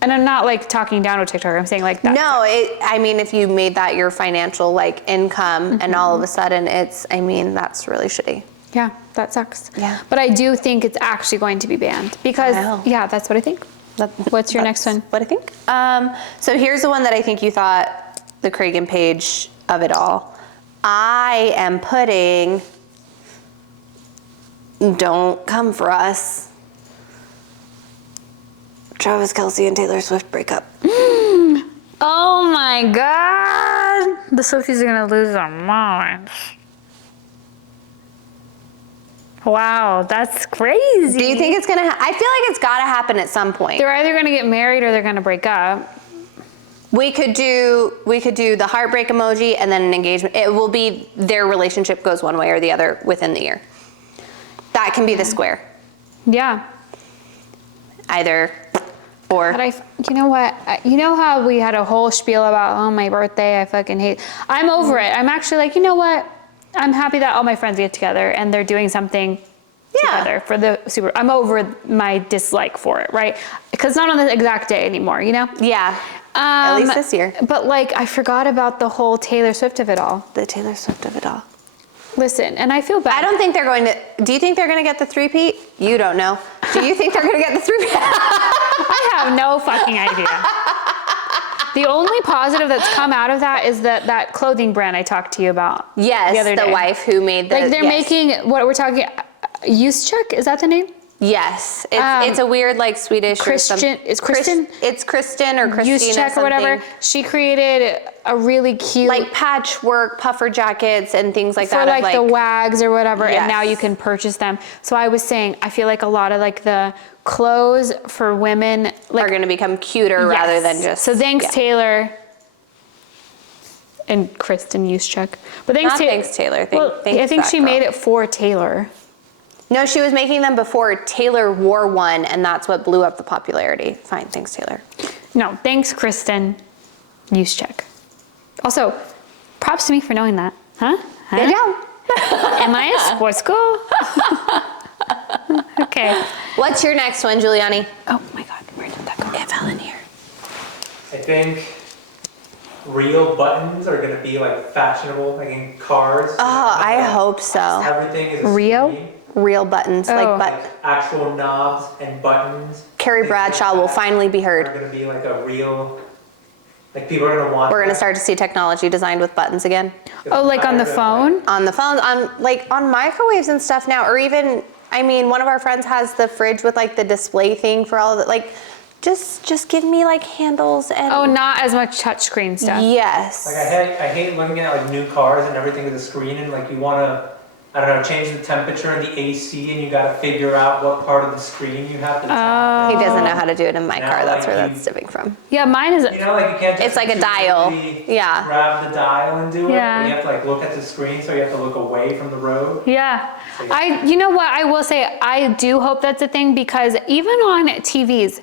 And I'm not like talking down to TikToker. I'm saying like that. No, I mean, if you made that your financial like income and all of a sudden that's really shitty. Yeah, that sucks. Yeah. But I do think it's actually going to be banned because Wow. yeah, that's what I think. What's your next one? What I think. So here's the one that I think you thought the Craig and Paige of it all. I am putting Don't Come For Us. Travis Kelce and Taylor Swift breakup. Oh my God. The Swifties are gonna lose their minds. Wow, that's crazy. Do you think it's gonna? I feel like it's gotta happen at some point. They're either gonna get married or they're gonna break up. We could do the heartbreak emoji and then an engagement. It will be their relationship goes one way or the other within the year. That can be the square. Yeah. Either or. But you know what? You know how we had a whole spiel about, oh, my birthday, I fucking hate. I'm over it. I'm actually like, you know what? I'm happy that all my friends get together and they're doing something together for the Super. I'm over my dislike for it, right? Because it's not on the exact day anymore, you know? Yeah. At least this year. But like, I forgot about the whole Taylor Swift of it all. The Taylor Swift of it all. Listen, and I feel bad. I don't think they're going to. Do you think they're going to get the three-peat? You don't know. Do you think they're going to get the three-peat? I have no fucking idea. The only positive that's come out of that is that clothing brand I talked to you about. Yes, the other day. wife who made the. Like they're making what we're talking. Yucks, is that the name? Yes, it's a weird like Swedish Christian. Is Kristen? It's Kristen or Christine Yucks or whatever. She created a really cute like patchwork puffer jackets and things like for that. like the wags or whatever, and now Yes. you can purchase them. So I was saying, I feel like a lot of like the clothes for women like are going to become cuter rather Yes. than just. So thanks yeah. Taylor and Kristen Yuschek. But thanks Not thanks Taylor. Well, thanks I think that she girl. made it for Taylor. No, she was making them before Taylor wore one, and that's what blew up the popularity. Fine, thanks Taylor. No, thanks Kristen Yuschek. Also, props to me for knowing that. Huh? Good job. Am I a sports girl? Okay. What's your next one, Giuliani? Oh my God, where did that go? It fell in here. I think real buttons are gonna be like fashionable, like in cars. Oh, I hope so. Everything is a Rio? screen, Real buttons, Oh. like actual knobs and buttons. Carrie Things like Bradshaw will that finally be Are heard. gonna be like a real, like people are gonna want. We're gonna that. start to see technology designed with buttons again. Oh, like on the Tired of, phone? On the phones, on microwaves and stuff now, or even, I mean, one of our friends has the fridge with like the display thing for all of it. Like, just give me like handles and. Oh, not as much touchscreen stuff. Yes. Like I hate looking at like new cars and everything with a screen and like you wanna, I don't know, change the temperature in the AC and you gotta figure out what part of the screen you have to tap. He doesn't know how to do it in my Now, car. That's like, where you- that's stemming from. Yeah, mine is. You know, like you can't just It's like a dial. intuitively Yeah. grab the dial and do it, Yeah. but you have to like look at the screen, so you have to look away from the road. Yeah. You know what? I will say, I do hope that's a thing because even on TVs,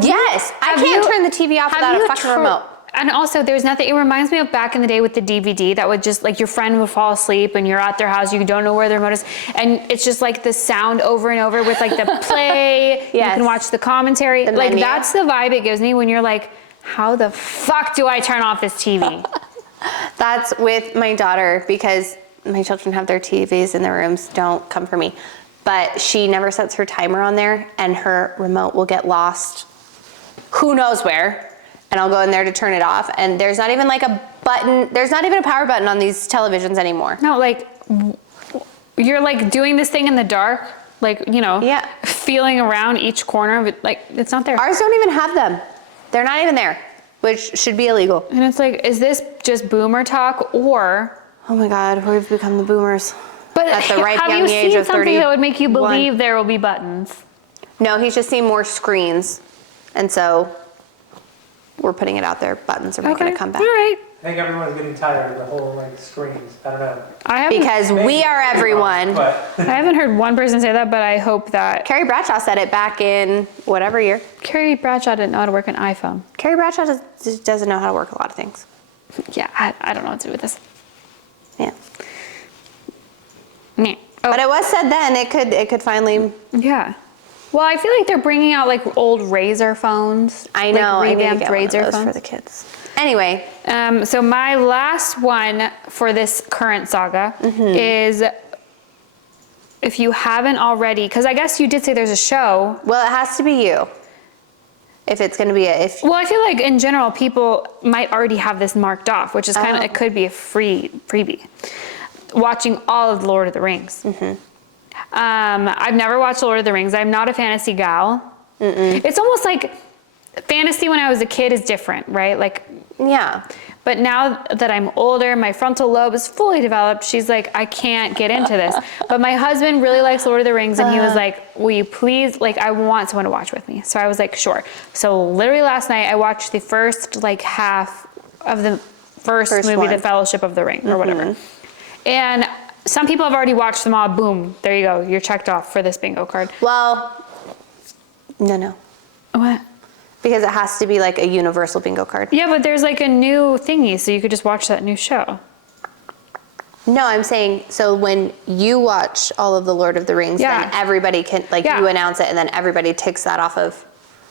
Yes, I can't turn the TV off without a fucking remote. And also, there's nothing, it reminds me of back in the day with the DVD that would just, like, your friend would fall asleep and you're at their house, you don't know where their remote is, and it's just like the sound over and over with, like, the play, you Yes. can watch the commentary. The Like, menu. that's the vibe it gives me when you're like, how the fuck do I turn off this TV? That's with my daughter because my children have their TVs in their rooms. Don't come for me. But she never sets her timer on there and her remote will get lost who knows where. And I'll go in there to turn it off. And there's not even like a button. There's not even a power button on these televisions anymore. No, like, you're like doing this thing in the dark, like, you know, Yeah. feeling around each corner of it. Like, it's not there. Ours don't even have them. They're not even there, which should be illegal. And it's like, is this just boomer talk or? Oh my God, we've become the boomers. But at the ripe have young you age seen of something that would make you 31? believe there will be buttons? No, he's just seen more screens. And so we're putting it out there. Buttons are making a comeback. All right. I think everyone's getting tired of the whole like screens. I don't know. Because we are everyone. But I haven't heard one person say that, but I hope that Carrie Bradshaw said it back in whatever year. Carrie Bradshaw didn't know how to work an iPhone. Carrie Bradshaw just doesn't know how to work a lot of things. Yeah, I don't know what to do with this. Yeah. Meh. Oh, But it was said then it could finally. yeah. Well, I feel like they're bringing out like old Razor phones. I know. Like I need to revamped get one of Razor those phones for the kids. Anyway, So my last one for this current saga is, if you haven't already, because I guess you did say there's a show. well, it has to be you. If it's going to be Well, I feel like in general, people might already have this marked off, which is kind of, it could be a freebie. Watching all of the Lord of the Rings. I've never watched Lord of the Rings. I'm not a fantasy gal. It's almost like fantasy when I was a kid is different, right? Like, yeah. but now that I'm older, my frontal lobe is fully developed. She's like, I can't get into this. But my husband really likes Lord of the Rings, and he was like, will you please, like, I want someone to watch with me. So I was like, sure. So literally last night, I watched the first like half of the first movie, one. The Fellowship of the Ring, or whatever. And some people have already watched them all. Boom, there you go. You're checked off for this bingo card. Well, no. What? Because it has to be like a universal bingo card. Yeah, but there's like a new thingy, so you could just watch that new show. No, I'm saying, so when you watch all of the Lord of the Rings, Yeah. then everybody can, like, Yeah. you announce it, and then everybody ticks that off of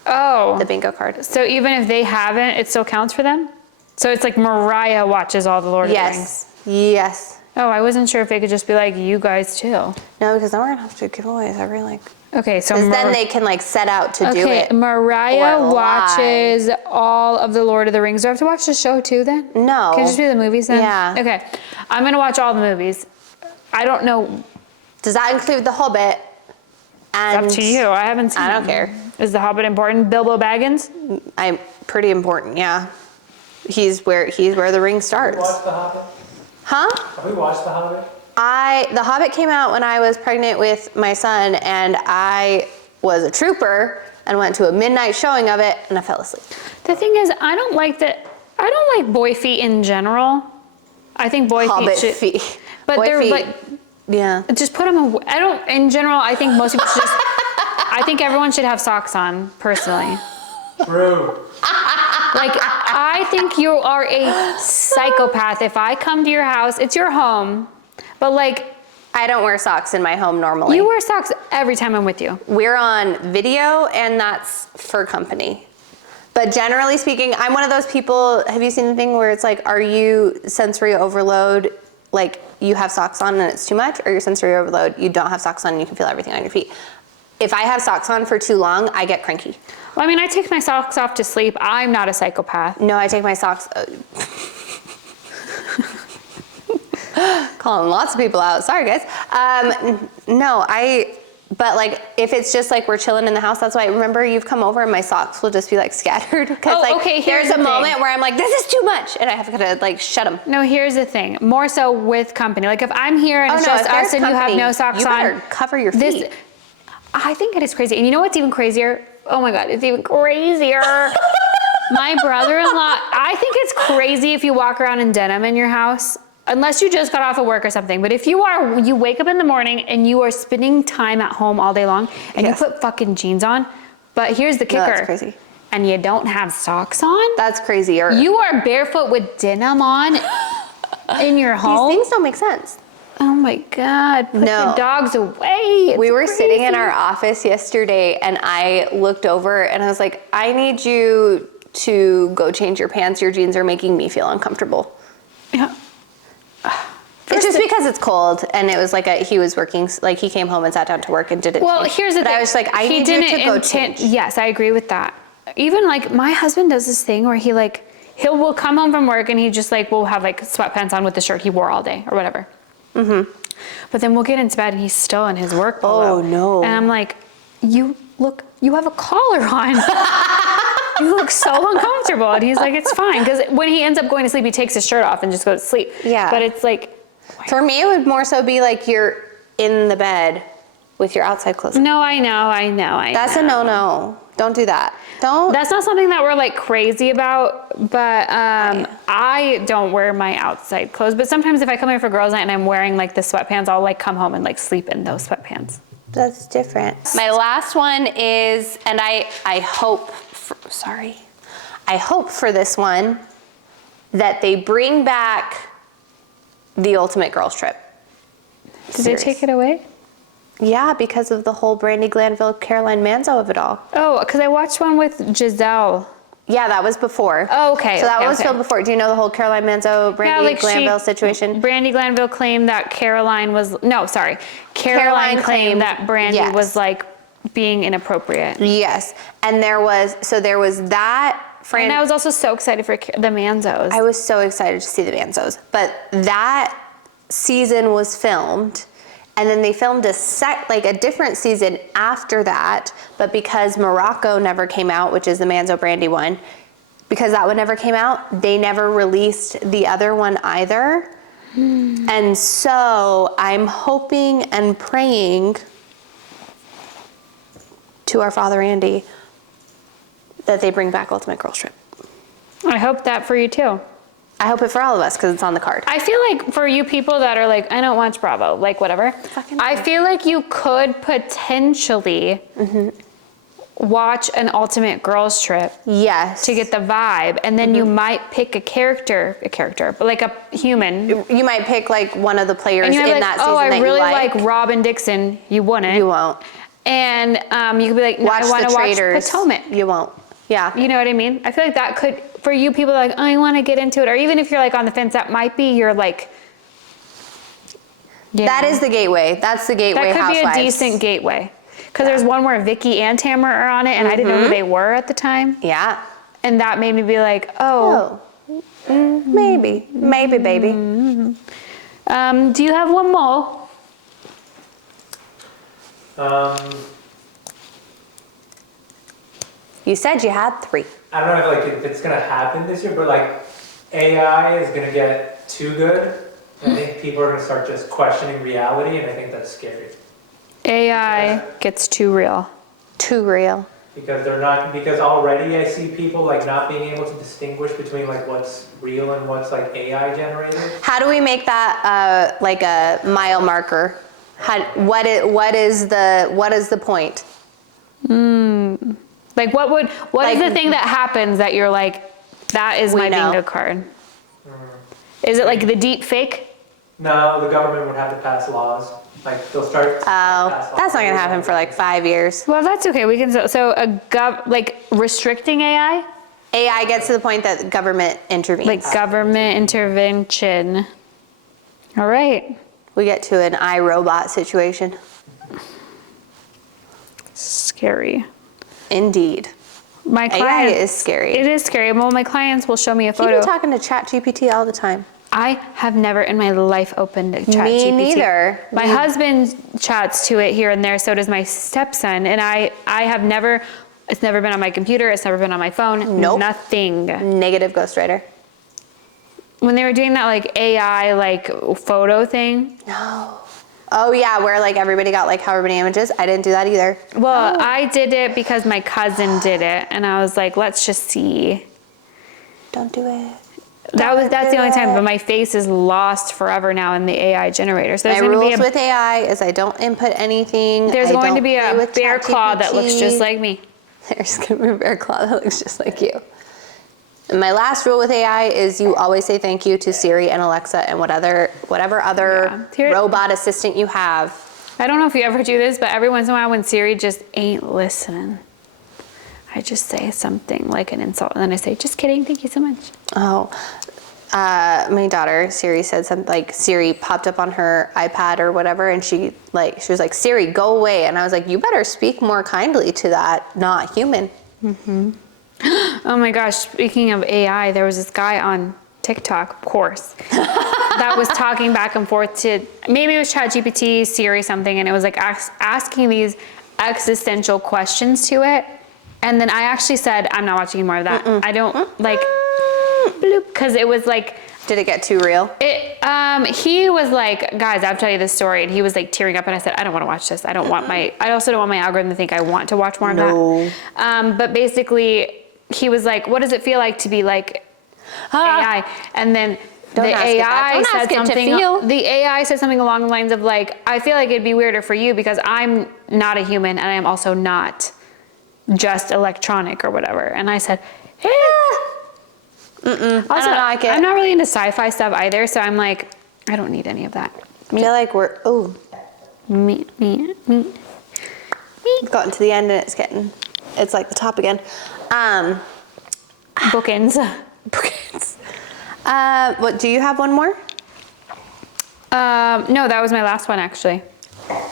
Oh. the bingo card. So even if they haven't, it still counts for them? So it's like Mariah watches all the Lord of the Rings. Yes. Yes. Oh, I wasn't sure if they could just be like, you guys too. No, because then we're gonna have to give giveaways every like. Okay, so Because then they can like set out to do it. Mariah or watches all of the Lord of the Rings. Do I have to watch the show too then? No. Can it just be the movies then? Yeah. Okay, I'm gonna watch all the movies. I don't know. Does that include the Hobbit? And Up to you. I haven't seen I don't it. care. Is the Hobbit important? Bilbo Baggins? I'm pretty important, yeah. He's where the ring have we starts. watched The Hobbit? Huh? Have we watched The Hobbit? The Hobbit came out when I was pregnant with my son, and I was a trooper and went to a midnight showing of it, and I fell asleep. The thing is, I don't like boy feet in general. I think boy Hobbit feet should, feet. but Boy they're feet. like, Yeah. just put them away. I don't, in general, I think most people should just, I think everyone should have socks on, personally. True. Like, I think you are a psychopath. If I come to your house, it's your home, but like, I don't wear socks in my home normally. you wear socks every time I'm with you. We're on video, and that's for company. But generally speaking, I'm one of those people, have you seen the thing where it's like, are you sensory overload, like you have socks on and it's too much, or you're sensory overload, you don't have socks on and you can feel everything on your feet? If I have socks on for too long, I get cranky. Well, I mean, I take my socks off to sleep. I'm not a psychopath. No, I take my socks, calling lots of people out, sorry guys. But like, if it's just like we're chilling in the house, that's why, remember, you've come over and my socks will just be like scattered. Because Oh, like, okay, here's there's a the thing. moment where I'm like, this is too much. And I have to like shut them. No, here's the thing. More so with company. Like if I'm here and it's just if us there's and you have company, no socks you on. better cover your feet. I think it is crazy. And you know what's even crazier? Oh my God, it's even crazier. My brother-in-law, I think it's crazy if you walk around in denim in your house. Unless you just got off of work or something. But if you wake up in the morning and you are spending time at home all day long and Yes. you put fucking jeans on, but here's the kicker. No, that's crazy. And you don't have socks on? That's crazy. Or You are barefoot with denim on in your these home? things don't make sense. Oh my God, put No. the dogs away. It's We were sitting in crazy. our office yesterday and I looked over and I was like, I need you to go change your pants. Your jeans are making me feel uncomfortable. Yeah. It's just because it's cold, and it was like he was working, like he came home and sat down to work and did it. Well, change. here's the but thing. I was like, I need you to go change. Yes, I agree with that. Even like my husband does this thing where he will come home from work and he just like will have like sweatpants on with the shirt he wore all day or whatever. But then we'll get into bed and he's still in his work polo. Oh no. And I'm like, you have a collar on. You look so uncomfortable. And he's like, it's fine. Because when he ends up going to sleep, he takes his shirt off and just goes to sleep. Yeah. But it's like, for me, it would more so be like you're in the bed with your outside clothes on. no, I know. That's a no-no. Don't do that. Don't. That's not something that we're like crazy about, but I don't wear my outside clothes. But sometimes if I come here for girls' night and I'm wearing like the sweatpants, I'll like come home and like sleep in those sweatpants. That's different. My last one is, and I hope for this one that they bring back the Ultimate Girls Trip. Did they take it away? Yeah, because of the whole Brandi Glanville, Caroline Manzo of it all. Oh, because I watched one with Giselle. Yeah, that was before. Oh, okay. So that was filmed before. Do you know the whole Caroline Manzo, Brandi Glanville situation? Brandi Glanville claimed that Caroline claimed that Brandi was like being inappropriate. Yes, and there was that. And I was also so excited for the Manzos. I was so excited to see the Manzos, but that season was filmed, and then they filmed a different season after that. But because Morocco never came out, which is the Manzo Brandi one, because that one never came out, they never released the other one either. And so I'm hoping and praying to our Father Andy that they bring back Ultimate Girls Trip. I hope that for you too. I hope it for all of us because it's on the card. I feel like for you people that are like, I don't watch Bravo, like whatever. I feel like you could potentially watch an Ultimate Girls Trip. Yes. To get the vibe, and then you might pick a character, but like a human. You might pick like one of the players And you in might be that like, season oh, I that really you like. Robin Dixon. You wouldn't. You won't. And you could be like, no, I want to watch Potomac. You won't. Yeah. You know what I mean? I feel like that could, for you people like, oh, I want to get into it, or even if you're like on the fence, that might be your like. That is the gateway. That's the gateway. That could Housewives. be a decent gateway. Because there's one where Vicky and Tamara are on it, and I didn't know who they were at the time. Yeah. And that made me be like, oh. Maybe, baby. Do you have one more? You said you had 3. I don't know if it's gonna happen this year, but like AI is gonna get too good. I think people are gonna start just questioning reality, and I think that's scary. AI gets too real. Too real. Because already I see people like not being able to distinguish between like what's real and what's like AI generated. How do we make that like a mile marker? What is the point? Like what is the thing that happens that you're like, that is my bingo card? Is it like the deep fake? No, the government would have to pass laws. Like they'll start. That's not gonna happen for like 5 years. Well, that's okay. We can like restricting AI. AI gets to the point that government intervenes. Like government intervention. All right. We get to an iRobot situation. Scary. Indeed. My AI clients, is scary. It is scary. Well, my clients will show me a photo. You've been talking to ChatGPT all the time. I have never in my life opened ChatGPT. Me neither. My husband chats to it here and there, so does my stepson, and I have never, it's never been on my computer, it's never been on my phone, Nope. Nothing. Negative ghostwriter. When they were doing that like AI like photo thing. No. Oh yeah, where like everybody got like however many images. I didn't do that either. Well, I did it because my cousin did it, and I was like, let's just see. Don't do it. That's the only time, but my face is lost forever now in the AI generator. So my rules with AI is I don't input anything. There's going to be a bear claw ChatGPT. that looks just like me. There's going to be a bear claw that looks just like you. And my last rule with AI is you always say thank you to Siri and Alexa and whatever other robot assistant you have. I don't know if you ever do this, but every once in a while when Siri just ain't listening, I just say something like an insult, and then I say, just kidding, thank you so much. Oh, my daughter, Siri said something like, Siri popped up on her iPad or whatever, and she was like, Siri, go away. And I was like, you better speak more kindly to that, not human. Oh my gosh, speaking of AI, there was this guy on TikTok, of course, that was talking back and forth to, maybe it was ChatGPT, Siri, something, and it was like asking these existential questions to it. And then I actually said, I'm not watching any more of that. I don't like, bloop, because it was like, did it get too real? He was like, guys, I'll tell you this story. And he was like tearing up and I said, I don't want to watch this. I also don't want my algorithm to think I want to watch more of that. But basically he was like, what does it feel like to be like AI? And then the AI said something along the lines of like, I feel like it'd be weirder for you because I'm not a human and I am also not just electronic or whatever. And I said, yeah. Also not like it. I'm not really into sci-fi stuff either, so I'm like, I don't need any of that. I feel like we're, Me. We've gotten to the end and it's like the top again. Bookends. What, do you have one more? No, that was my last one actually.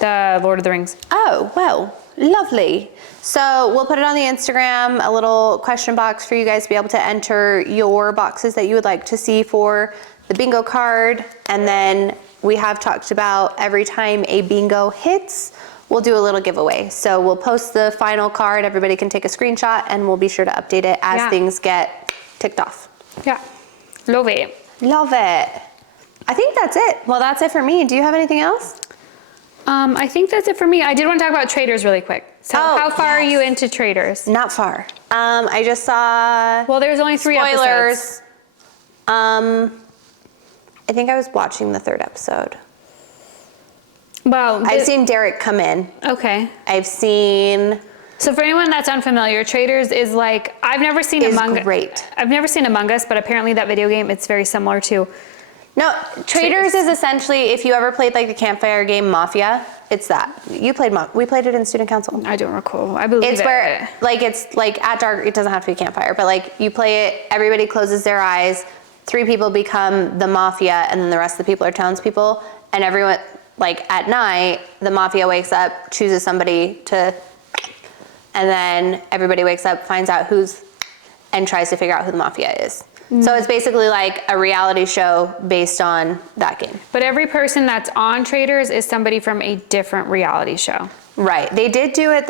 The Lord of the Rings. Oh, well, lovely. So we'll put it on the Instagram, a little question box for you guys to be able to enter your boxes that you would like to see for the bingo card. And then we have talked about every time a bingo hits, we'll do a little giveaway. So we'll post the final card. Everybody can take a screenshot and we'll be sure to update it as things get ticked off. Yeah, love it. Love it. I think that's it. Well, that's it for me. Do you have anything else? I think that's it for me. I did want to talk about traders really quick. So how far are you into traders? Not far. I just saw. Well, there's only 3 episodes. I think I was watching the 3rd episode. Well, I've seen Derek come in. Okay. I've seen. So for anyone that's unfamiliar, Traders is like, I've never seen Among Us, but apparently that video game, it's very similar to. No, Traders is essentially, if you ever played like the campfire game Mafia, it's that. We played it in student council. I don't recall. I believe it's where, like, it's like at dark, it doesn't have to be campfire, but like you play it, everybody closes their eyes, 3 people become the Mafia, and then the rest of the people are townspeople, and everyone, like at night, the Mafia wakes up, chooses somebody to, and then everybody wakes up, finds out and tries to figure out who the Mafia is. So it's basically like a reality show based on that game. But every person that's on Traders is somebody from a different reality show. Right. They did do it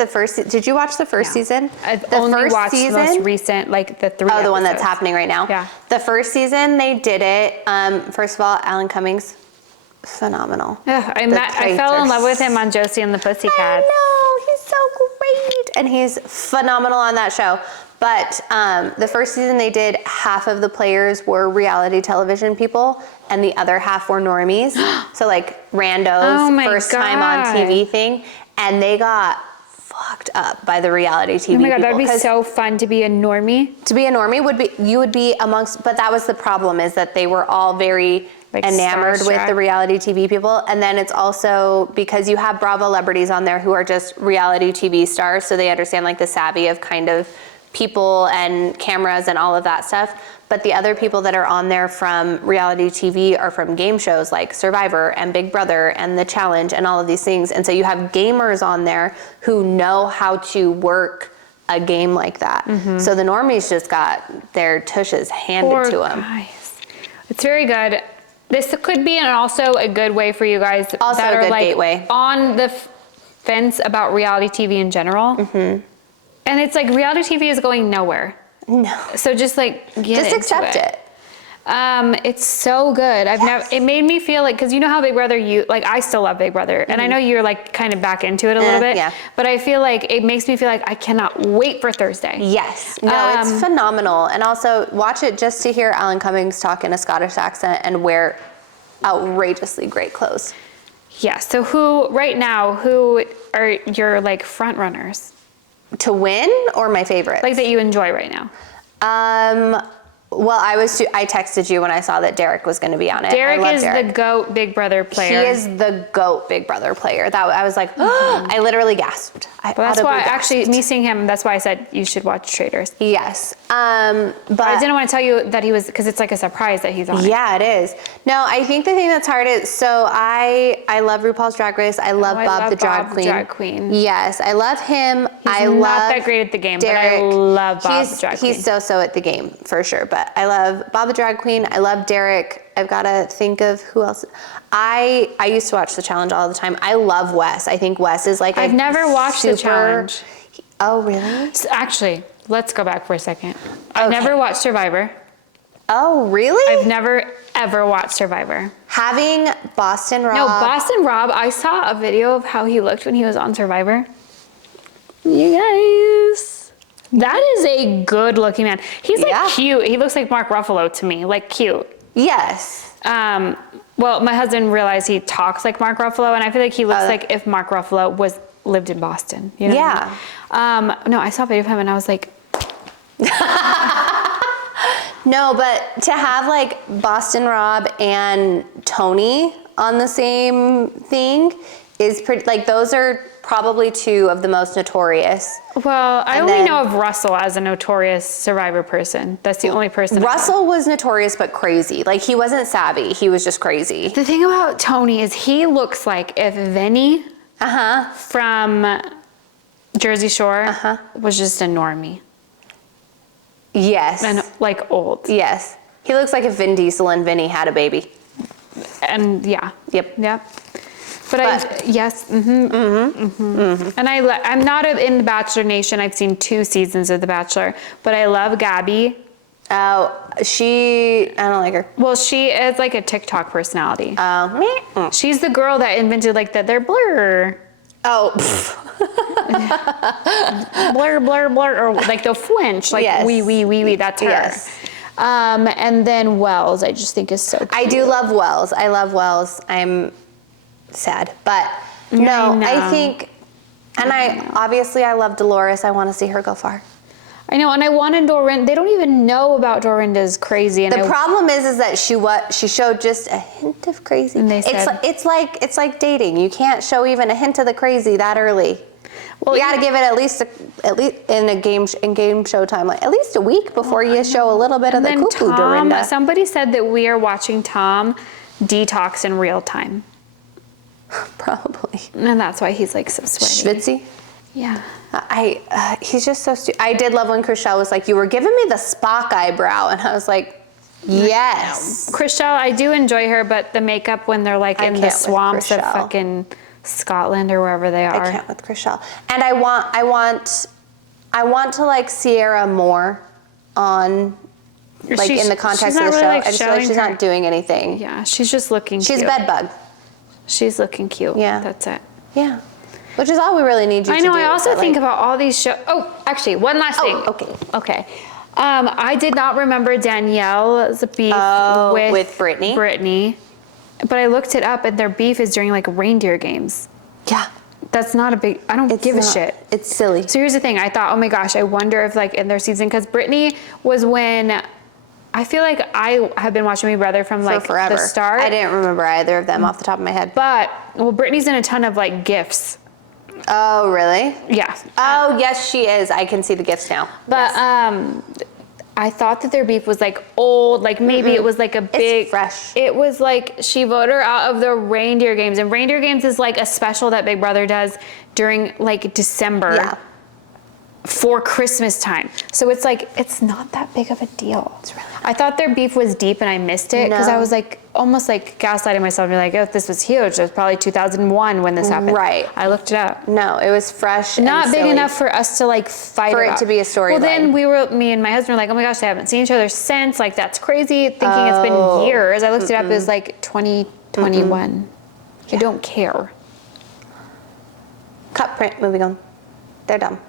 did you watch the first season? I've only watched the most recent, like the 3 episodes. The one that's happening right now? Yeah. The first season, they did it. First of all, Alan Cummings, phenomenal. I fell in love with him on Josie and the Pussycats. I know, he's so great. And he's phenomenal on that show. But the first season they did, half of the players were reality television people and the other half were normies. So like randos, first time on TV thing. And they got fucked up by the reality TV people. Oh my God, that'd be so fun to be a normie. To be a normie you would be amongst, but that was the problem, is that they were all very like enamored with the reality TV people. And then it's also because you have Bravo celebrities on there who are just reality TV stars. So they understand like the savvy of kind of people and cameras and all of that stuff. But the other people that are on there from reality TV are from game shows like Survivor and Big Brother and The Challenge and all of these things. And so you have gamers on there who know how to work a game like that. So the normies just got their tushes handed to them. Guys. It's very good. This could be also a good way for you guys that are like gateway. On the fence about reality TV in general. And it's like reality TV is going nowhere. No. So just like just accept it. It's so good. It made me feel like, cause you know how Big Brother, I still love Big Brother. And I know you're like kind of back into it a little bit, but I feel like it makes me feel like I cannot wait for Thursday. Yes. No, it's phenomenal. And also watch it just to hear Alan Cummings talk in a Scottish accent and wear outrageously great clothes. Yeah. So who are your like front runners? To win or my favorite? Like that you enjoy right now? Well, I texted you when I saw that Derek was going to be on it. Derek I love is Derek. the GOAT Big Brother player. He is the GOAT Big Brother player. I was like, I literally gasped. But that's why, audibly actually, gasped. me seeing him, that's why I said you should watch Traders. Yes. But I didn't want to tell you that he was, because it's like a surprise that he's on it. Yeah, it is. No, I think the thing that's hard is, so I love RuPaul's Drag Race. I love Bob the Drag Queen. Yes, I love him. I love not that great at the game, Derek. but I love Bob the Drag Queen. He's so at the game, for sure. But I love Bob the Drag Queen. I love Derek. I've got to think of who else. I used to watch The Challenge all the time. I love Wes. I think Wes is like I've never watched The Challenge. Oh, really? So actually, let's go back for a second. I Okay. never watched Survivor. Oh, really? I've never, ever watched Survivor. Having Boston Rob. No, Boston Rob, I saw a video of how he looked when he was on Survivor. You guys, that is a good looking man. He's like cute. He looks like Mark Ruffalo to me, like cute. Yes. Well, my husband realized he talks like Mark Ruffalo, and I feel like he looks like if Mark Ruffalo lived in Boston. You know what I mean? No, I saw a video of him and I was like, No, but to have like Boston Rob and Tony on the same thing is pretty, like those are probably two of the most notorious. well, I And only then- know of Russell as a notorious Survivor person. That's the only person. I know. Russell was notorious but crazy. Like he wasn't savvy, he was just crazy. The thing about Tony is he looks like if Vinny from Jersey Shore was just a normie Yes. and like old. Yes. He looks like if Vin Diesel and Vinny had a baby. And yeah. Yep. Yeah. But yes. And I'm not in the Bachelor Nation. I've seen 2 seasons of The Bachelor, but I love Gabby. Oh, I don't like her. Well, she is like a TikTok personality. Oh. She's the girl that invented like they're blur. Oh. Blur, blur, blur, or like the flinch, like Yes. wee, that's her. Yes. And then Wells, I just think is so cute. I do love Wells. I love Wells. I'm sad, but no, know. I think, and I love Dolores. I want to see her go far. I know, and I wanted Dorinda. They don't even know about Dorinda's crazy. And The problem is that she showed just a hint of crazy. And they said- it's like dating. You can't show even a hint of the crazy that early. Well, You got to give it at least in game show time, like at least a week before you show a little bit of the then cuckoo Dorinda. somebody said that we are watching Tom detox in real time. Probably. And that's why he's like so sweaty. Schwitzy. Yeah. He's just so stupid. I did love when Chriselle was like, "You were giving me the Spock eyebrow," and I was like, "Yes." Chriselle, I do enjoy her, but the makeup when they're like I in the can't with swamps of Chriselle. fucking Scotland or wherever they are. I can't with Chriselle. And I want to like Sierra more on like in the context of the show. I just feel like she's not doing anything. Yeah, she's just looking She's cute. a bedbug. She's looking cute. Yeah. That's it. Yeah. Which is all we really need you I to do. know, I also but, think like- about all these shows. Oh, actually, one last thing. okay. Okay. I did not remember Danielle's beef with Brittany? Brittany. But I looked it up and their beef is during like reindeer games. Yeah. That's not a big, I don't give a shit. It's silly. So here's the thing. I thought, oh my gosh, I wonder if like in their season, because Brittany was when, I feel like I have been watching Big Brother from like forever. the start. I didn't remember either of them off the top of my head. But, well, Brittany's in a ton of like gifts. Oh, really? Yeah. Oh, yes, she is. I can see the gifts now. But I thought that their beef was like old, like maybe it was like a big. It's fresh. It was like she voted her out of the reindeer games, and reindeer games is like a special that Big Brother does during like December. Yeah. For Christmas time. So it's like, it's not that big of a deal. It's really not. I thought their beef was deep and I missed it because No. I was like, almost like gaslighting myself and be like, oh, this was huge. It was probably 2001 when this happened. Right. I looked it up. No, it was fresh. Not and big silly. enough for us to like fight For it about. to be a storyline. Well, then me and my husband were like, oh my gosh, they haven't seen each other since. Like, that's crazy. Thinking it's been years. I looked it up. It was like 2021. I don't care. Cut print, moving on. They're dumb.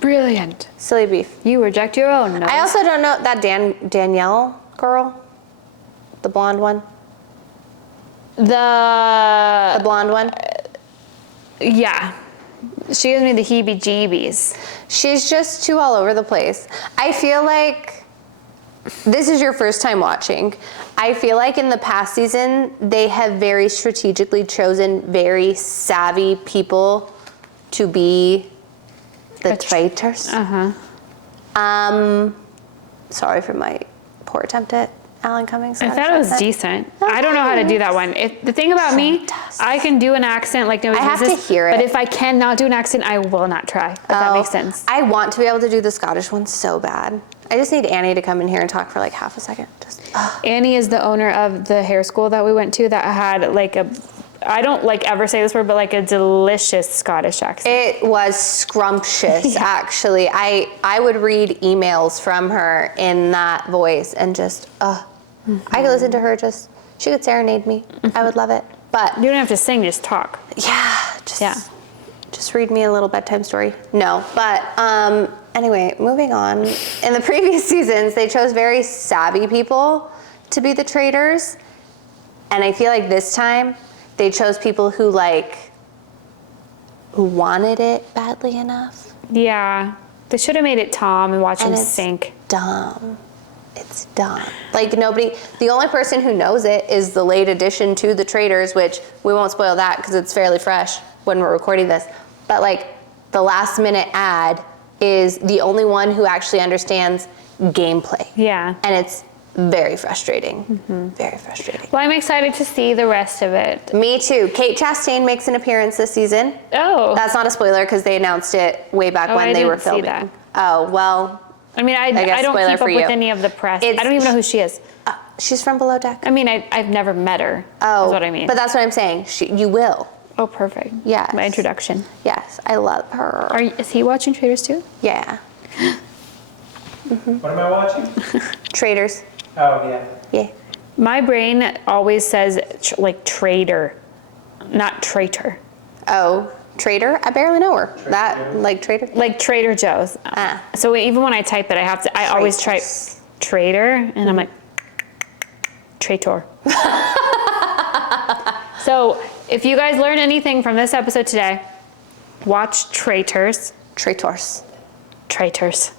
Brilliant. Silly beef. You reject your own. No. I also don't know that Danielle girl, the blonde one. The blonde one. Yeah. She gives me the heebie-jeebies. She's just too all over the place. I feel like this is your first time watching. I feel like in the past season, they have very strategically chosen very savvy people to be the traitors. Sorry for my poor attempt at Alan Cummings. I thought it was decent. I don't know how to do that one. The thing about me, I can do an accent like nobody's business. I have to hear it. But if I cannot do an accent, I will not try. If that makes sense. I want to be able to do the Scottish one so bad. I just need Annie to come in here and talk for like half a second. Annie is the owner of the hair school that we went to that had like a, I don't like ever say this word, but like a delicious Scottish accent. It was scrumptious, actually. I would read emails from her in that voice and just, I could listen to her she could serenade me. I would love it. But you don't have to sing, just talk. Yeah, just read me a little bedtime story. No, but anyway, moving on. In the previous seasons, they chose very savvy people to be the traitors. And I feel like this time, they chose people who wanted it badly enough. Yeah, they should have made it Tom and watch him sink. Dumb. It's dumb. Like nobody, the only person who knows it is the late addition to the traitors, which we won't spoil that because it's fairly fresh when we're recording this. But like the last minute ad is the only one who actually understands gameplay. Yeah. And it's very frustrating. Very frustrating. Well, I'm excited to see the rest of it. Me too. Kate Chastain makes an appearance this season. Oh. That's not a spoiler because they announced it way back when they were filming. I didn't see Oh, well. I mean, I don't keep up with any of the press. I don't even know who she is. She's from Below Deck. I mean, I've never met her. Oh. Is what I mean. But that's what I'm saying. You will. Oh, perfect. Yes. My introduction. Yes, I love her. Is he watching Traitors too? Yeah. What am I watching? Traitors. Oh, yeah. Yeah. My brain always says like traitor, not traitor. Oh, Trader? I barely know her. Trader? Like Trader Joe's. So even when I type it, I always type traitor, and I'm like, traitor. So if you guys learn anything from this episode today, watch Traitors. Traitors. Traitors.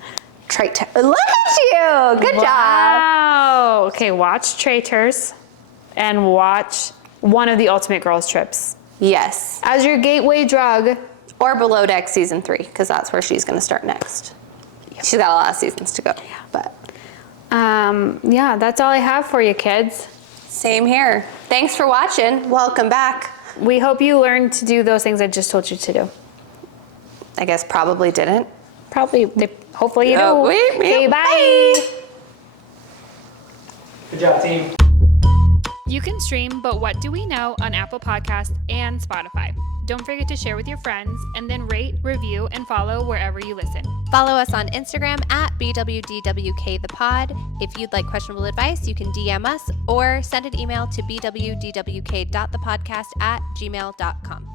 Traitor. Look at you! Good job. Wow. Okay, watch Traitors and watch one of the Ultimate Girls Trips. Yes. As your gateway drug. Or Below Deck season 3, because that's where she's going to start next. She's got a lot of seasons to go. Yeah. But yeah, that's all I have for you, kids. Same here. Thanks for watching. Welcome back. We hope you learned to do those things I just told you to do. I guess probably didn't. Hopefully you do. Okay, bye. Good job, team. You can stream But What Do We Know on Apple Podcasts and Spotify. Don't forget to share with your friends and then rate, review, and follow wherever you listen. Follow us on Instagram at BWDWKThePod. If you'd like questionable advice, you can DM us or send an email to bwdwk.thepodcast@gmail.com.